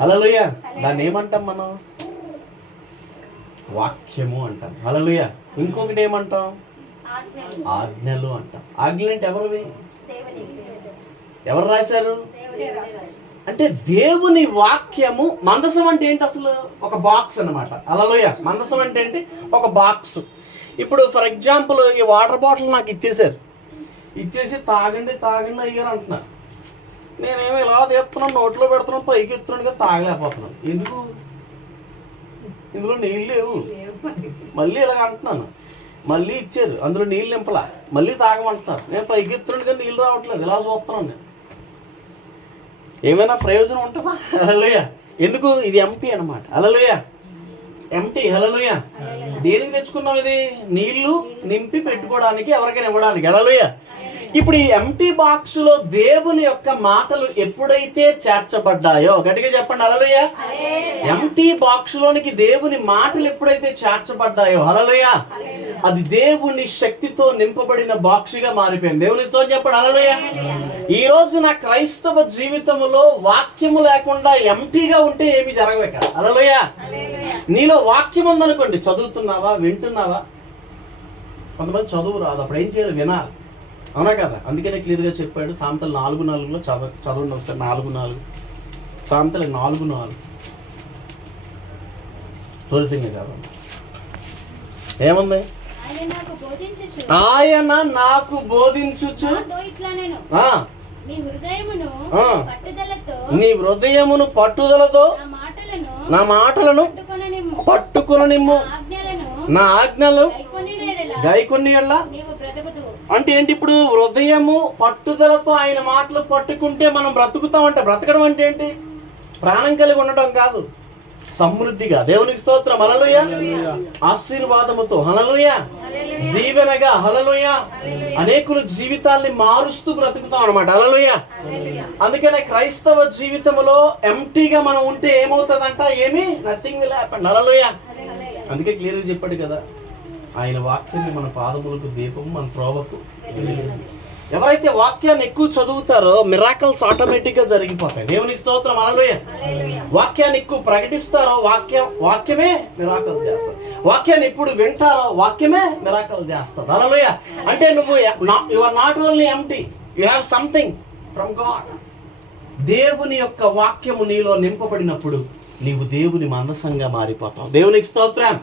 హల్లెలూయా. దాన్ని ఏమంటాం మనం? వాక్యము అంటాం. హల్లెలూయా. ఇంకొకటి ఏమంటాం? ఆజ్ఞలు అంటాం. ఆజ్ఞలు అంటే ఎవరివి? ఎవరు రాశారు? అంటే దేవుని వాక్యము. మందసం అంటే ఏంటి అసలు? ఒక బాక్స్ అన్నమాట. హల్లెలూయా. మందసం అంటే ఏంటి? ఒక బాక్స్. ఇప్పుడు ఫర్ ఎగ్జాంపుల్ ఈ వాటర్ బాటిల్ నాకు ఇచ్చేసారు. ఇచ్చేసి తాగండి తాగండి అయ్యారు అంటున్నారు. నేనేమో ఇలా తీస్తున్నాను, నోట్లో పెడుతున్నాను, పైకి ఎత్తున్నాను కదా, తాగలేకపోతున్నాను. ఎందుకు? ఇందులో నీళ్ళు లేవు. మళ్ళీ ఇలాగ అంటున్నాను. మళ్ళీ ఇచ్చారు, అందులో నీళ్ళు నింపలా, మళ్ళీ తాగమంటున్నారు. నేను పైకి ఎత్తున్నాను కానీ నీళ్ళు రావట్లేదు. ఇలా చూస్తున్నాను నేను. ఏమైనా ప్రయోజనం ఉంటుందా? హల్లెలూయా. ఎందుకు? ఇది ఎంటీ అన్నమాట. హల్లెలూయా. ఎంటీ. హల్లెలూయా. దేనికి తెచ్చుకున్నాం ఇది? నీళ్లు నింపి పెట్టుకోవడానికి, ఎవరికైనా ఇవ్వడానికి. హల్లెలూయా. ఇప్పుడు ఈ ఎంటీ బాక్స్ లో దేవుని యొక్క మాటలు ఎప్పుడైతే చేర్చబడ్డాయో, గట్టిగా చెప్పండి హల్లెలూయా. ఎంటీ బాక్స్ లోనికి దేవుని మాటలు ఎప్పుడైతే చేర్చబడ్డాయో, హల్లెలూయా, అది దేవుని శక్తితో నింపబడిన బాక్స్ గా మారిపోయింది. దేవునితో చెప్పండి హల్లెలూయా. ఈ రోజు నా క్రైస్తవ జీవితంలో వాక్యము లేకుండా ఎంటీగా ఉంటే ఏమి జరగవు ఇక్కడ. హల్లెలూయా. నీలో వాక్యం ఉందనుకోండి, చదువుతున్నావా, వింటున్నావా. కొంతమంది చదువు రాదు, అప్పుడు ఏం చేయాలి? వినాలి. అవునా కదా? అందుకనే క్లియర్ గా చెప్పాడు. సామెతలు 4:4 చదవండి ఒకసారి. 4:4 సామెతలు 4:4 త్వరితంగా చదవండి. ఏముంది? ఆయన నాకు బోధించుచు నీ హృదయమును పట్టుదలతో నా మాటలను పట్టుకొననిమ్ము, నా ఆజ్ఞలు గైకొని ఎడల. అంటే ఏంటి? ఇప్పుడు హృదయము పట్టుదలతో ఆయన మాటలు పట్టుకుంటే మనం బ్రతుకుతామంట. బ్రతకడం అంటే ఏంటి? ప్రాణం కలిగి ఉండటం కాదు, సమృద్ధిగా. దేవునికి స్తోత్రం. హల్లెలూయా. ఆశీర్వాదముతో. హల్లెలూయా. దీవెనగా. హల్లెలూయా. అనేకుల జీవితాల్ని మారుస్తూ బ్రతుకుతాం అన్నమాట. హల్లెలూయా. అందుకనే క్రైస్తవ జీవితంలో ఎంటీగా మనం ఉంటే ఏమవుతుందంట? ఏమి? Nothing will happen. హల్లెలూయా. అందుకే క్లియర్ గా చెప్పాడు కదా, ఆయన వాక్యాన్ని మన పాదములకు దీపము, మన త్రోవకు వెలుగు. ఎవరైతే వాక్యాన్ని ఎక్కువ చదువుతారో మిరాకల్స్ ఆటోమేటిక్ గా జరిగిపోతాయి. దేవునికి స్తోత్రం. హల్లెలూయా. వాక్యాన్ని ఎక్కువ ప్రకటిస్తారో వాక్యమే మిరాకల్ చేస్తారు. వాక్యాన్ని ఎప్పుడు వింటారో వాక్యమే మిరాకల్ చేస్తారు. హల్లెలూయా. అంటే నువ్వు you are not only empty, you have something from God. దేవుని యొక్క వాక్యము నీలో నింపబడినప్పుడు నీవు దేవుని మందసంగా మారిపోతావు. దేవునికి స్తోత్రం.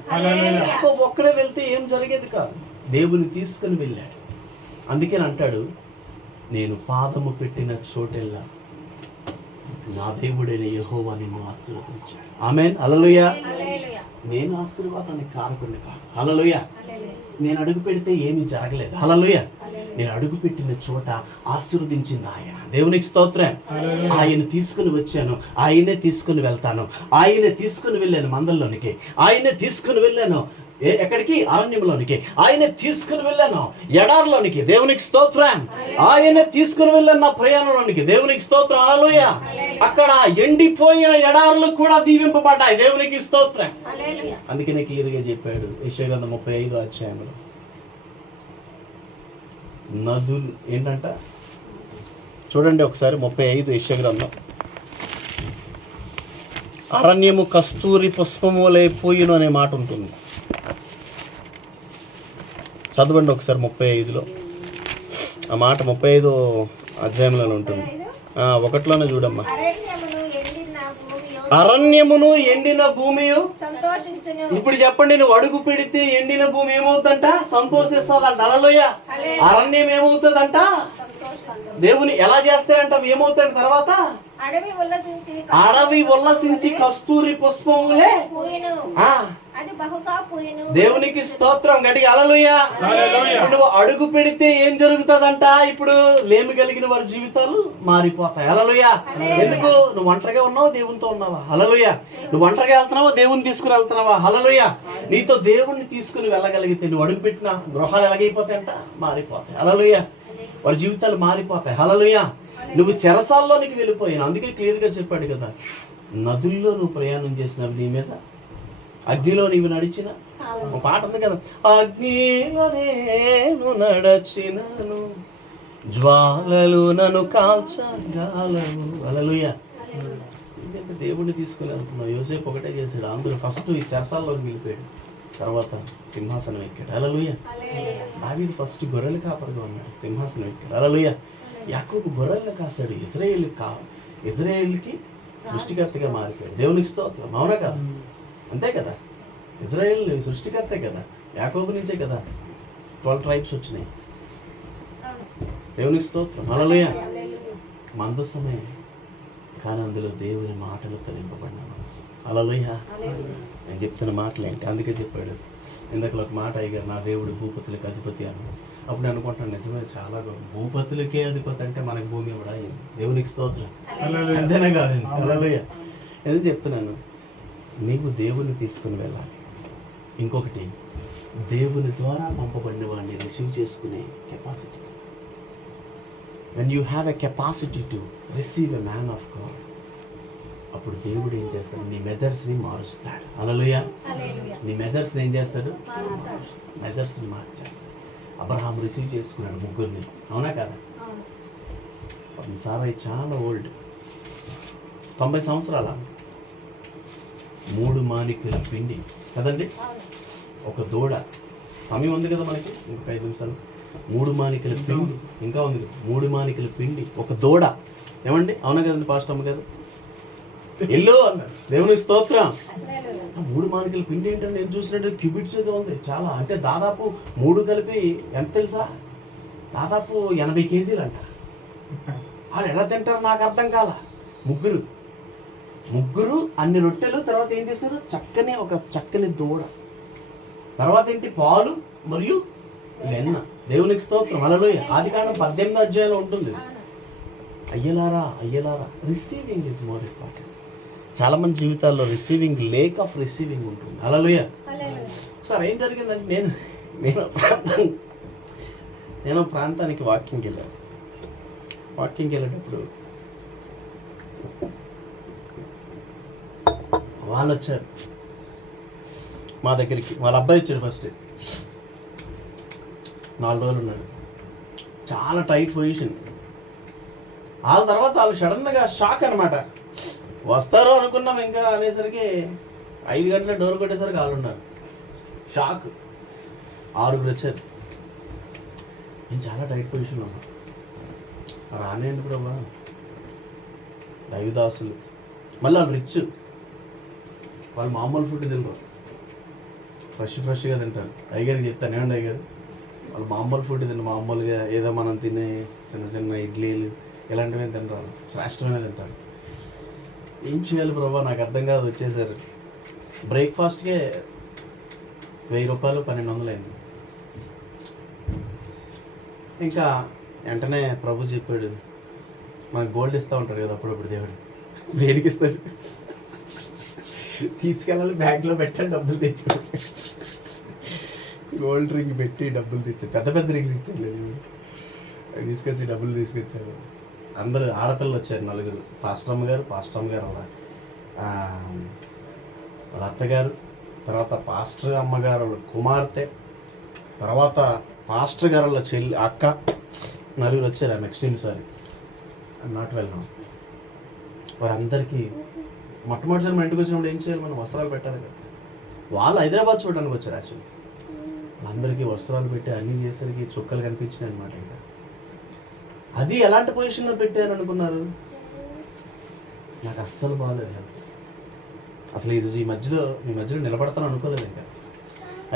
ఒక్కడే వెళ్తే ఏం జరిగేది కాదు. దేవుని తీసుకుని వెళ్ళాడు. అందుకని అంటాడు, నేను పాదము పెట్టిన చోటెల్లా నా దేవుడైన యెహోవా నిన్ను ఆశీర్వదించాడు. ఆమేన్. హల్లెలూయా. నేను ఆశీర్వాదానికి కారకుడిని కాదు. హల్లెలూయా. నేను అడుగు పెడితే ఏమీ జరగలేదు. హల్లెలూయా. నేను అడుగు పెట్టిన చోట ఆశీర్వదించింది ఆయన. దేవునికి స్తోత్రం. ఆయన తీసుకుని వచ్చాను, ఆయనే తీసుకుని వెళ్తాను. ఆయనే తీసుకుని వెళ్ళాను మందల్లోనికి, ఆయనే తీసుకుని వెళ్ళాను ఎక్కడికి? అరణ్యంలోనికి. ఆయన తీసుకుని వెళ్ళాను ఎడారిలోనికి. దేవునికి స్తోత్రం. ఆయన తీసుకుని వెళ్ళాను నా ప్రయాణంలోనికి. దేవునికి స్తోత్రం. హల్లెలూయా. అక్కడ ఎండిపోయిన ఎడారులు కూడా దీవింపబడ్డాయి. దేవునికి స్తోత్రం. అందుకనే క్లియర్గా చెప్పాడు యెషయా గ్రంథం 35వ అధ్యాయంలో. నదులు ఏంటంట చూడండి ఒకసారి. 35 యెషయా గ్రంథం. అరణ్యము కస్తూరి పుష్పములైపోయిను అనే మాట ఉంటుంది. చదవండి ఒకసారి 35లో. ఆ మాట 35వ అధ్యాయంలోనే ఉంటుంది. 1లోనే చూడమ్మా. అరణ్యమును ఎండిన భూమి. ఇప్పుడు చెప్పండి, నువ్వు అడుగు పెడితే ఎండిన భూమి ఏమవుతుందంట? సంతోషిస్తుందంట. హల్లెలూయా. అరణ్యం ఏమవుతుందంట? దేవుని ఎలా చేస్తాయంట? ఏమవుతాడు తర్వాత? అడవి ఉల్లసించి కస్తూరి పుష్పములే. దేవునికి స్తోత్రం. గట్టిగా హల్లెలూయా. నువ్వు అడుగు పెడితే ఏం జరుగుతుందంట? ఇప్పుడు లేమి కలిగిన వారి జీవితాలు మారిపోతాయి. హల్లెలూయా. ఎందుకు? నువ్వు ఒంటరిగా ఉన్నావా? దేవునితో ఉన్నావా? హల్లెలూయా. నువ్వు ఒంటరిగా వెళ్తున్నావా? దేవుని తీసుకుని వెళ్తున్నావా? హల్లెలూయా. నీతో దేవుణ్ణి తీసుకుని వెళ్ళగలిగితే నువ్వు అడుగు పెట్టిన గృహాలు ఎలాగైపోతాయంట? మారిపోతాయి. హల్లెలూయా. వారి జీవితాలు మారిపోతాయి. హల్లెలూయా. నువ్వు చెరసాల్లోనికి వెళ్ళిపోయాను. అందుకే క్లియర్ గా చెప్పాడు కదా, నదుల్లో నువ్వు ప్రయాణం చేసినవి నీ మీద, అగ్నిలో నీవు నడిచిన. ఒక పాట ఉంది కదా, అగ్నిలో నేను నడచినను జ్వాలలు నన్ను కాల్చజాలవు. హల్లెలూయా. ఎందుకంటే దేవుడిని తీసుకుని వెళ్తున్నావు. యోసేపు ఒకటే చేశాడు. అందరూ ఫస్ట్ ఈ చెరసాల్లోకి వెళ్ళిపోయాడు, తర్వాత సింహాసనం ఎక్కాడు. హల్లెలూయా. దావీదు ఫస్ట్ గొర్రెల కాపరిగా ఉన్నాడు, సింహాసనం ఎక్కాడు. హల్లెలూయా. యాకోబు గొర్రెలను కాస్తాడు, ఇజ్రాయేల్కి సృష్టికర్తగా మారిపోయాడు. దేవునికి స్తోత్రం. అవునా కదా? అంతే కదా, ఇజ్రాయేల్ సృష్టికర్తే కదా, యాకోబు నుంచే కదా 12 ట్రైబ్స్ వచ్చినాయి. దేవునికి స్తోత్రం. హల్లెలూయా. మందసమే కానీ అందులో దేవుని మాటలు తలింపబడిన మనసు. హల్లెలూయా. నేను చెప్తున్న మాటలు ఏంటి? అందుకే చెప్పాడు ఇందాక ఒక మాట, అయ్యారు నా దేవుడు భూపతులకు అధిపతి అన్నాడు. అప్పుడు అనుకుంటాను, నిజమే, చాలా భూపతులకే అధిపతి అంటే మనకు భూమి కూడా అయింది. దేవునికి స్తోత్రం. అంతేనా కాదండి? హల్లెలూయా. ఎందుకు చెప్తున్నాను? నీవు దేవుని తీసుకుని వెళ్ళాలి. ఇంకొకటి, దేవుని ద్వారా పంపబడిన వాడిని రిసీవ్ చేసుకునే capacity. When you have a capacity to receive a man of God, అప్పుడు దేవుడు ఏం చేస్తాడు? నీ మెజర్స్ని మారుస్తాడు. హల్లెలూయా. నీ మెజర్స్ని ఏం చేస్తాడు? మెజర్స్ని మార్చేస్తాడు. అబ్రహాం రిసీవ్ చేసుకున్నాడు 3 అవునా కదా? సారాయి చాలా ఓల్డ్, 90 సంవత్సరాల, 3 మానికల పిండి కదండి, ఒక దూడ. సమయం ఉంది కదా మనకి, ఇంకొక 5 నిమిషాలు. 3 మానికల పిండి, ఇంకా ఉంది 3 మానికల పిండి, ఒక దూడ. ఏమండి? అవునా కదండి పాస్టమ్మ కదా? ఎల్లో అన్నాడు. దేవునికి స్తోత్రం. 3 మానికల పిండి ఏంటంటే నేను చూసినట్టు క్యూబిట్స్ ఏదో ఉంది చాలా. అంటే దాదాపు 3 కలిపి ఎంత తెలుసా? దాదాపు 80 కేజీలు అంట. వాళ్ళు ఎలా తింటారు నాకు అర్థం కాల. ముగ్గురు అన్ని రొట్టెలు, తర్వాత ఏం చేశారు? ఒక చక్కని దూడ, తర్వాత ఏంటి? పాలు మరియు వెన్న. దేవునికి స్తోత్రం. హల్లెలూయా. ఆదికాండం 18వ అధ్యాయంలో ఉంటుంది. అయ్యలారా రిసీవింగ్ ఇస్ మోర్ ఇంపార్టెంట్. చాలా మంది జీవితాల్లో రిసీవింగ్, లేక్ ఆఫ్ రిసీవింగ్ ఉంటుంది. హల్లెలూయా. సార్ ఏం జరిగిందంటే, నేను ప్రాంతానికి వాకింగ్కి వెళ్ళేటప్పుడు వాళ్ళు వచ్చారు మా దగ్గరికి. వాళ్ళ అబ్బాయి వచ్చాడు. ఫస్ట్ 4 రోజులు ఉన్నాడు. చాలా టైట్ పొజిషన్. ఆ తర్వాత వాళ్ళు సడన్గా షాక్ అనమాట. వస్తారు అనుకున్నాం ఇంకా అనేసరికి 5 గంటల డోర్ కొట్టేసరికి వాళ్ళు ఉన్నారు. షాక్. 6 వచ్చారు. నేను చాలా టైట్ పొజిషన్లో ఉన్నా. రానేయండి ప్రభా, దైవదాసులు. మళ్ళీ వాళ్ళు రిచ్, వాళ్ళు మామూలు ఫుడ్ తినరు, ఫ్రెష్గా తింటారు. అయ్యగారికి చెప్తాను, ఏమండి అయ్యగారు, వాళ్ళు మామూలు ఫుడ్ తింటారు. మామూలుగా ఏదో మనం తినే చిన్న ఇడ్లీలు ఇలాంటివి తింటారు, శ్రేష్టమైన తింటారు. ఏం చేయాలి ప్రభా నాకు అర్థం కాదు. వచ్చేసారు. బ్రేక్ఫాస్ట్కే 1000 రూపాయలు, 1200 అయింది. ఇంకా వెంటనే ప్రభు చెప్పాడు, మనకు గోల్డ్ ఇస్తూ ఉంటాడు కదా అప్పుడప్పుడు దేవుడు. దేనికి ఇస్తాడు? తీసుకెళ్ళాలి, బ్యాగ్లో పెట్టండి, డబ్బులు తెచ్చుకోండి. గోల్డ్ రింగ్ పెట్టి డబ్బులు తెచ్చారు, పెద్ద పెద్ద రింగ్స్ ఇచ్చారు, తీసుకొచ్చి డబ్బులు తీసుకొచ్చారు. అందరూ ఆడపిల్లలు వచ్చారు, 4. పాస్టర్ అమ్మ గారు వాళ్ళ అత్తగారు, తర్వాత పాస్టర్ అమ్మగారు వాళ్ళ కుమార్తె, తర్వాత పాస్టర్ గారు వాళ్ళ చెల్లి అక్క, 4 వచ్చారు. నెక్స్ట్ సారి నాట్ వెల్కమ్. వారందరికీ మొట్టమొదటిసారి మా ఇంటికి వచ్చినప్పుడు ఏం చేయాలి, మనం వస్త్రాలు పెట్టాలి కదా. వాళ్ళు హైదరాబాద్ చూడడానికి వచ్చారు యాక్చువల్లీ. వాళ్ళందరికీ వస్త్రాలు పెట్టి అన్నీ చేసరికి చుక్కలు కనిపించినాయి అనమాట. ఇంకా అది ఎలాంటి పొజిషన్లో పెట్టారు అనుకున్నారు? నాకు అస్సలు బాగాలేదు అసలు. ఈరోజు మీ మధ్యలో నిలబడతాను అనుకోలేదు. ఇంకా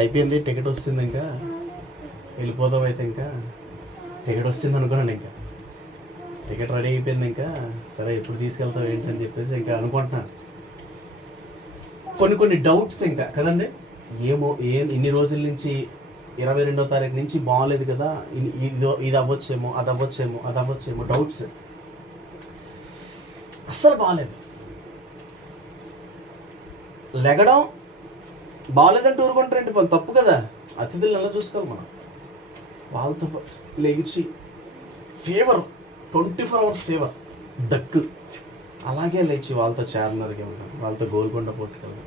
అయిపోయింది, టికెట్ వస్తుంది, ఇంకా వెళ్ళిపోదాం. అయితే ఇంకా టికెట్ వస్తుంది అనుకున్నాను. ఇంకా టికెట్ రెడీ అయిపోయింది. ఇంకా సరే ఎప్పుడు తీసుకెళ్తావు ఏంటని చెప్పేసి ఇంకా అనుకుంటున్నాను. కొన్ని డౌట్స్ ఇంకా కదండి. ఇన్ని రోజుల నుంచి 22వ తారీఖు నుంచి బాగాలేదు కదా, ఇది అవ్వచ్చేమో, అది అవ్వచ్చేమో డౌట్స్. అస్సలు బాగాలేదు. లెగడం బాగాలేదంటే ఊరుకుంటారండి, వాళ్ళు తప్పు కదా. అతిథులు ఎలా చూసుకోవాలి మనం. వాళ్ళతో లేచి ఫీవర్, 24 hours ఫీవర్, దక్కు, అలాగే లేచి వాళ్ళతో చార్మినార్కి వెళ్తాం, వాళ్ళతో గోల్కొండ పోర్టుకి వెళ్తాం.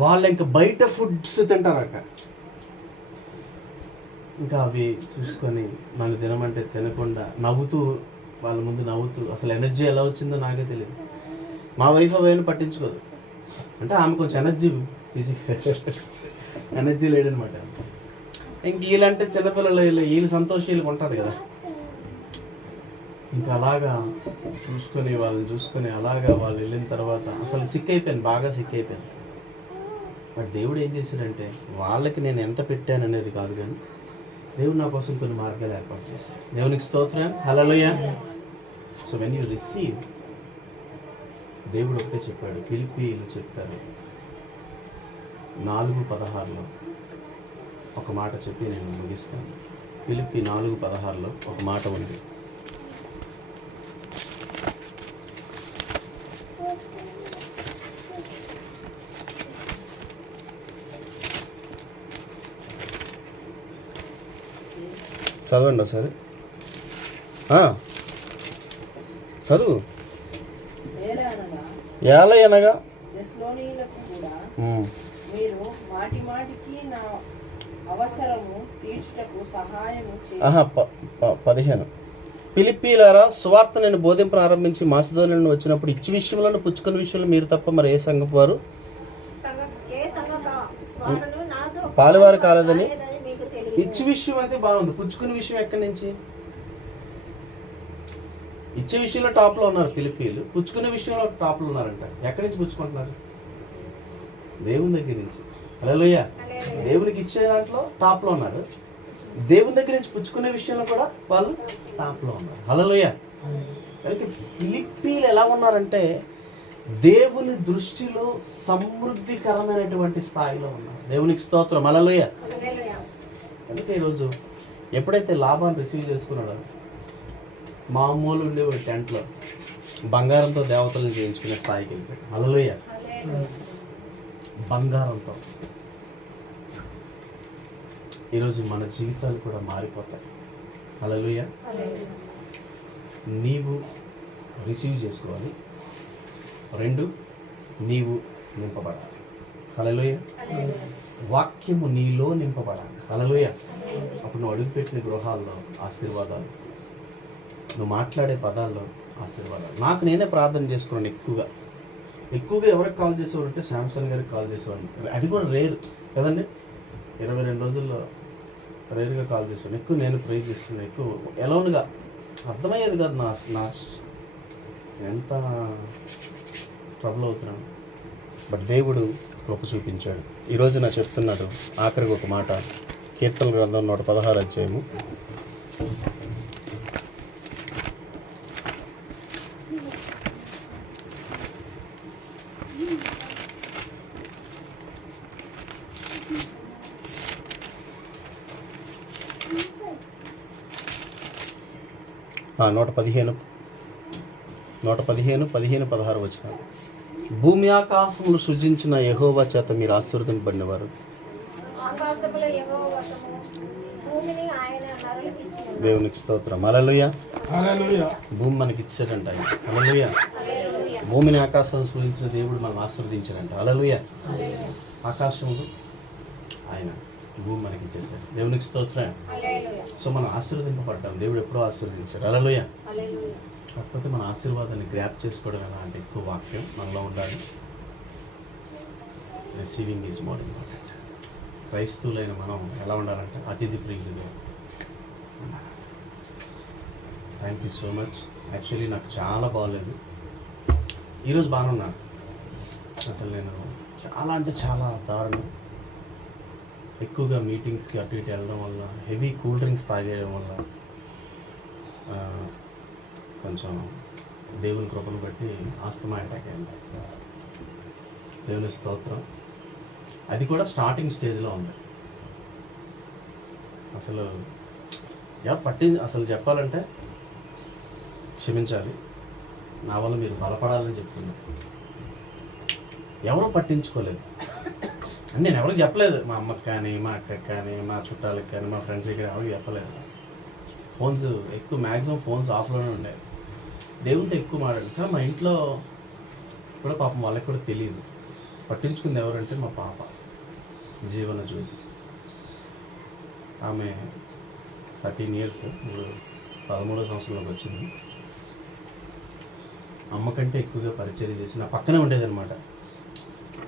వాళ్ళు ఇంకా బయట ఫుడ్స్ తింటారట. ఇంకా అవి చూసుకొని మన తినమంటే తినకుండా నవ్వుతూ, వాళ్ళ ముందు నవ్వుతూ, అసలు ఎనర్జీ ఎలా వచ్చిందో నాకే తెలియదు. మా వైఫ్ అవన్నీ పట్టించుకోదు. అంటే ఆమె కొంచెం ఎనర్జీ లేదనమాట. ఇంక వీళ్ళంటే చిన్నపిల్లలు, వీళ్ళు సంతోషాలు ఉంటుంది కదా. ఇంకా అలాగా వాళ్ళని చూసుకొని అలాగా వాళ్ళు వెళ్ళిన తర్వాత అసలు సిక్ అయిపోయాను, బాగా సిక్ అయిపోయాను. బట్ దేవుడు ఏం చేశాడంటే, వాళ్ళకి నేను ఎంత పెట్టాను అనేది కాదు, కానీ దేవుడు నా కోసం కొన్ని మార్గాలు ఏర్పాటు చేశాడు. దేవునికి స్తోత్రం, హల్లెలూయా. సో వెన్ యూ రిసీవ్, దేవుడు ఒకటే చెప్పాడు. ఫిలిప్పీయులు చెప్తారు 4:16 ఒక మాట చెప్పి నేను ముగిస్తాను. ఫిలిప్పీ 4:16 ఒక మాట ఉంది. చదవండి ఒకసారి, చదువు. ఏలయనగా మీరు మాటి మాటికి నా అవసరము తీర్చుటకు సహాయము 15 ఫిలిప్పీలారా, సువార్త నేను బోధింపు ప్రారంభించి మాసిదోనియను వచ్చినప్పుడు ఇచ్చి విషయంలో పుచ్చుకున్న విషయంలో మీరు తప్ప మరి ఏ సంఘపు వారు పాలువారు కాలేదని. ఇచ్చి విషయం అయితే బాగుంది, పుచ్చుకునే విషయం ఎక్కడి నుంచి? ఇచ్చే విషయంలో టాప్లో ఉన్నారు ఫిలిప్పీలు, పుచ్చుకునే విషయంలో టాప్లో ఉన్నారంట. ఎక్కడి నుంచి పుచ్చుకుంటున్నారు? దేవుని దగ్గర నుంచి. హల్లెలూయా. దేవునికి ఇచ్చే దాంట్లో టాప్లో ఉన్నారు, దేవుని దగ్గర నుంచి పుచ్చుకునే విషయంలో కూడా వాళ్ళు టాప్లో ఉన్నారు. హల్లెలూయా. కాబట్టి ఫిలిప్పీలు ఎలా ఉన్నారంటే దేవుని దృష్టిలో సమృద్ధికరమైనటువంటి స్థాయిలో ఉన్నారు. దేవునికి స్తోత్రం, హల్లెలూయా. అందుకే ఈరోజు ఎప్పుడైతే లాభాన్ని రిసీవ్ చేసుకున్నాడో, మామూలు ఉండే టెంట్లో బంగారంతో దేవతలను చేయించుకునే స్థాయికి వెళ్ళిపోయాడు. హల్లెలూయా. బంగారంతో ఈరోజు మన జీవితాలు కూడా మారిపోతాయి. హల్లెలూయా. నీవు రిసీవ్ చేసుకోవాలి, 2 నీవు నింపబడాలి. హల్లెలూయా. వాక్యము నీలో నింపబడాలి. హల్లెలూయా. అప్పుడు నువ్వు అడుగుపెట్టిన గృహాల్లో ఆశీర్వాదాలు, నువ్వు మాట్లాడే పదాల్లో ఆశీర్వాదాలు. నాకు నేనే ప్రార్థన చేసుకున్నాను. ఎక్కువగా ఎవరికి కాల్ చేసేవాడు అంటే శాంసంగ్ గారికి కాల్ చేసేవాడిని. అది కూడా రేర్ కదండి, 22 రోజుల్లో రేరుగా కాల్ చేసేవాడిని. ఎక్కువ నేను ప్రే చేసుకున్నాను, ఎక్కువ ఎలోన్గా. అర్థమయ్యేది కాదు నా ఎంత ట్రబుల్ అవుతున్నాను. బట్ దేవుడు కృప చూపించాడు. ఈరోజు నా చెప్తున్నాడు ఆఖరికి ఒక మాట. కీర్తన గ్రంథం 116 అధ్యాయము. ఆ 115 16 వచనాలు. భూమి ఆకాశములు సృజించిన యెహోవా చేత మీరు ఆశీర్వదింపబడినవారు, ఆకాశములో యెహోవా వశము, భూమిని ఆయన నరులకు ఇచ్చినను. దేవునికి స్తోత్రం. హల్లెలూయా. హల్లెలూయా. భూమి మనకి ఇచ్చాడంట ఆయన. హల్లెలూయా. హల్లెలూయా. భూమిని ఆకాశాన్ని సృజించిన దేవుడు మనం ఆశీర్వదించాడంట. హల్లెలూయా. హల్లెలూయా. ఆకాశములు ఆయన, భూమి మనకి ఇచ్చేసాడు. దేవునికి స్తోత్రం. హల్లెలూయా. సో మనం ఆశీర్వదింపబడ్డాం. దేవుడు ఎప్పుడో ఆశీర్వదించాడు. హల్లెలూయా. హల్లెలూయా. కాకపోతే మన ఆశీర్వాదాన్ని గ్రాప్ చేసుకోవడం ఎలా అంటే ఎక్కువ వాక్యం మనలో ఉండాలి. Receiving is more important. క్రైస్తవులైన మనం ఎలా ఉండాలంటే అతిథి ప్రియులుగా. Thank you so much. Actually నాకు చాలా బాగోలేదు. ఈరోజు బాగానే ఉన్నాను. అసలు నేను చాలా అంటే చాలా దారుణం. ఎక్కువగా మీటింగ్స్కి అటు ఇటు వెళ్ళడం వల్ల, హెవీ కూల్ డ్రింక్స్ తాగేయడం వల్ల కొంచెం దేవుని కృపను బట్టి ఆస్తమా అటాక్ అయింది. దేవుని స్తోత్రం. అది కూడా స్టార్టింగ్ స్టేజ్లో ఉంది. అసలు అసలు చెప్పాలంటే క్షమించాలి, నా వల్ల మీరు బలపడాలని చెప్తున్నారు. ఎవరూ పట్టించుకోలేదు. నేను ఎవరికి చెప్పలేదు. మా అమ్మకి కానీ, మా అక్కకి కానీ, మా చుట్టాలకి కానీ, మా ఫ్రెండ్స్కి కానీ ఎవరికి చెప్పలేదు. ఫోన్స్ ఎక్కువ, మ్యాక్సిమం ఫోన్స్ ఆఫ్లోనే ఉండేవి. దేవునితో ఎక్కువ మాట్లాడు. కానీ మా ఇంట్లో కూడా పాపం వాళ్ళకి కూడా తెలియదు. పట్టించుకుంది ఎవరంటే మా పాప జీవన జ్యోతి. ఆమె 13 years, ఇప్పుడు 13వ సంవత్సరంలోకి వచ్చింది. అమ్మ కంటే ఎక్కువగా పరిచయం చేసి నా పక్కనే ఉండేదన్నమాట.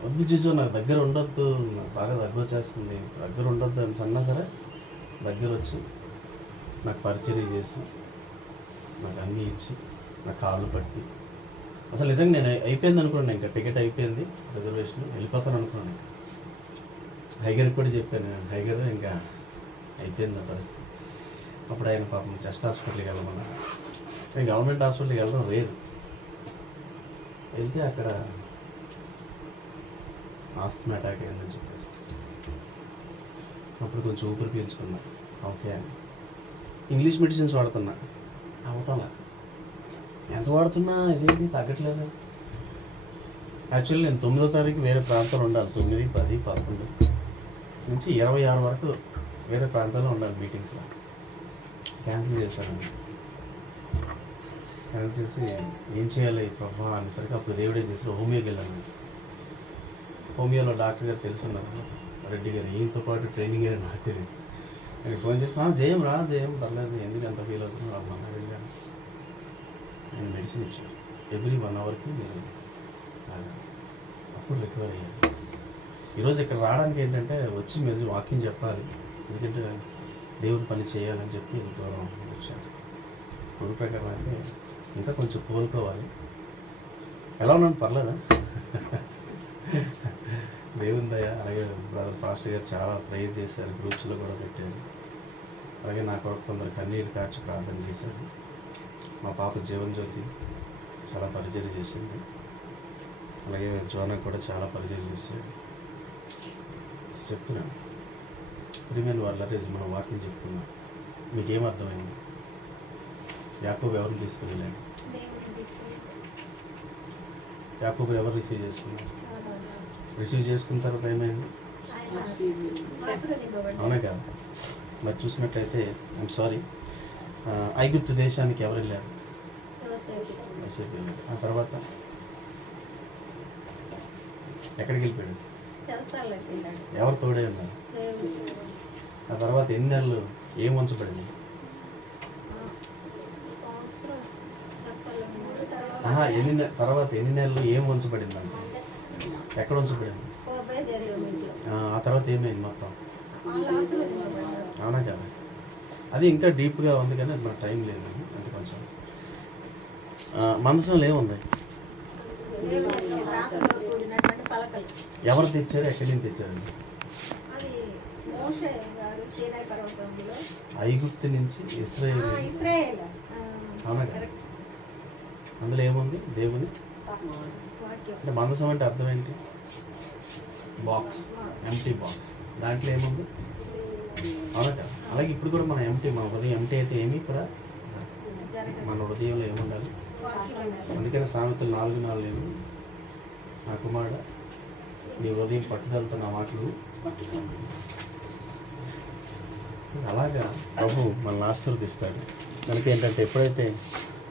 వద్దు జీజో నాకు దగ్గర ఉండొద్దు, నాకు బాగా దగ్గర వచ్చేస్తుంది, దగ్గర ఉండొద్దు అని అన్నా సరే దగ్గర వచ్చి నాకు పరిచయం చేసి నాకు అన్నీ ఇచ్చి నా కాళ్ళు పట్టి, అసలు నిజంగా నేను అయిపోయింది అనుకున్నాను. ఇంకా టికెట్ అయిపోయింది, రిజర్వేషన్, వెళ్ళిపోతాను అనుకున్నాను. హైగర్కి కూడా చెప్పాను నేను, హైగర్ ఇంకా అయిపోయింది ఆ పరిస్థితి. అప్పుడు ఆయన పాపం చెస్ట్ హాస్పిటల్కి వెళ్ళమన్నారు. నేను గవర్నమెంట్ హాస్పిటల్కి వెళ్ళడం లేదు. వెళ్తే అక్కడ ఆస్తమా అటాక్ అయిందని చెప్పారు. అప్పుడు కొంచెం ఊపిరి పీల్చుకున్నా, ఓకే అని. ఇంగ్లీష్ మెడిసిన్స్ వాడుతున్నా, అవటంలా. ఎంత వాడుతున్నా ఇదేంటి తగ్గట్లేదు. యాక్చువల్లీ నేను 9వ తారీఖు వేరే ప్రాంతంలో ఉండాలి. 9, 10, 11 నుంచి 26 వరకు వేరే ప్రాంతాల్లో ఉండాలి మీటింగ్స్లో. క్యాన్సిల్ చేశాను. క్యాన్సిల్ చేసి ఏం చేయాలి ప్రభా అనేసరికి అప్పుడు దేవుడే చేసి హోమియోకి వెళ్ళాను. హోమియోలో డాక్టర్ గారు తెలుసున్నారు, రెడ్డి గారు. ఈయనతో పాటు ట్రైనింగ్ గారు నాకు తెలియదు. నేను ఫోన్ చేస్తాను, జయం రా, జయం పర్లేదు, ఎందుకు అంత ఫీల్ అవుతుంది అమ్మా వెళ్ళాను. నేను మెడిసిన్ ఇచ్చాను. ఎవ్రీ 1 hourకి మీరు అప్పుడు రికవర్ అయ్యాను. ఈరోజు ఇక్కడ రావడానికి ఏంటంటే వచ్చి మీరు వాకింగ్ చెప్పాలి, ఎందుకంటే దేవుడి పని చేయాలని చెప్పి దూరం వచ్చాను. గురు ప్రకారం అయితే ఇంకా కొంచెం కోలుకోవాలి. ఎలా ఉన్నాను, పర్లేదా? దేవుని దయ. అలాగే బ్రదర్ పాస్టర్ గారు చాలా ప్రేయర్ చేశారు, గ్రూప్స్లో కూడా పెట్టారు. అలాగే నా కొరకు కొందరు కన్నీరు కార్చి ప్రార్థన చేశారు. మా పాప జీవన్ జ్యోతి చాలా పరిచయం చేసింది. అలాగే జోన కూడా చాలా పరిచయం చేశాడు. చెప్తున్నాను ప్రియమైన వాళ్ళ రేజ్ మనం వాకింగ్ చెప్తున్నాం. మీకేం అర్థమైంది? యాకోబు ఎవరిని తీసుకుని వెళ్ళాడు? యాకోబు ఎవరు రిసీవ్ చేసుకున్నారు? రిసీవ్ చేసుకున్న తర్వాత ఏమైంది? అవునా కాదు? మరి చూసినట్లయితే ఐమ్ సారీ, ఐగుప్తు దేశానికి ఎవరు వెళ్ళారు? యోసేపు వెళ్ళాడు. ఆ తర్వాత ఎక్కడికి వెళ్ళిపోయాడు? ఎవరు తోడే ఉన్నారు? ఆ తర్వాత ఎన్ని నెలలు ఏం ఉంచబడింది? తర్వాత ఎన్ని నెలలు ఏం ఉంచబడింది అంటే ఎక్కడ ఉంచబడింది? ఆ తర్వాత ఏమైంది మొత్తం? అవునా కదా? అది ఇంకా డీప్గా ఉంది కానీ నాకు టైం లేదు. అంటే కొంచెం మనసులో ఏముంది? ఎవరు తెచ్చారు? ఎక్కడి నుంచి తెచ్చారండి? ఐగుప్తు నుంచి ఇశ్రాయేల్. అవునా కదా? అందులో ఏముంది? దేవుని అంటే మందసం అంటే అర్థం ఏంటి? Box, empty box. దాంట్లో ఏముంది? అవునా కదా? అలాగే ఇప్పుడు కూడా మన ఎంటీ, మన హృదయం ఎంటీ అయితే ఏమి కూడా మన హృదయంలో ఏముండాలి? అందుకని సామెతలు 4:4 నా కుమారుడా నీ హృదయం పట్టుదలతో నా మాటలు అలాగా ప్రభు మనల్ని ఆశీర్వదిస్తాడు. మనకి ఏంటంటే ఎప్పుడైతే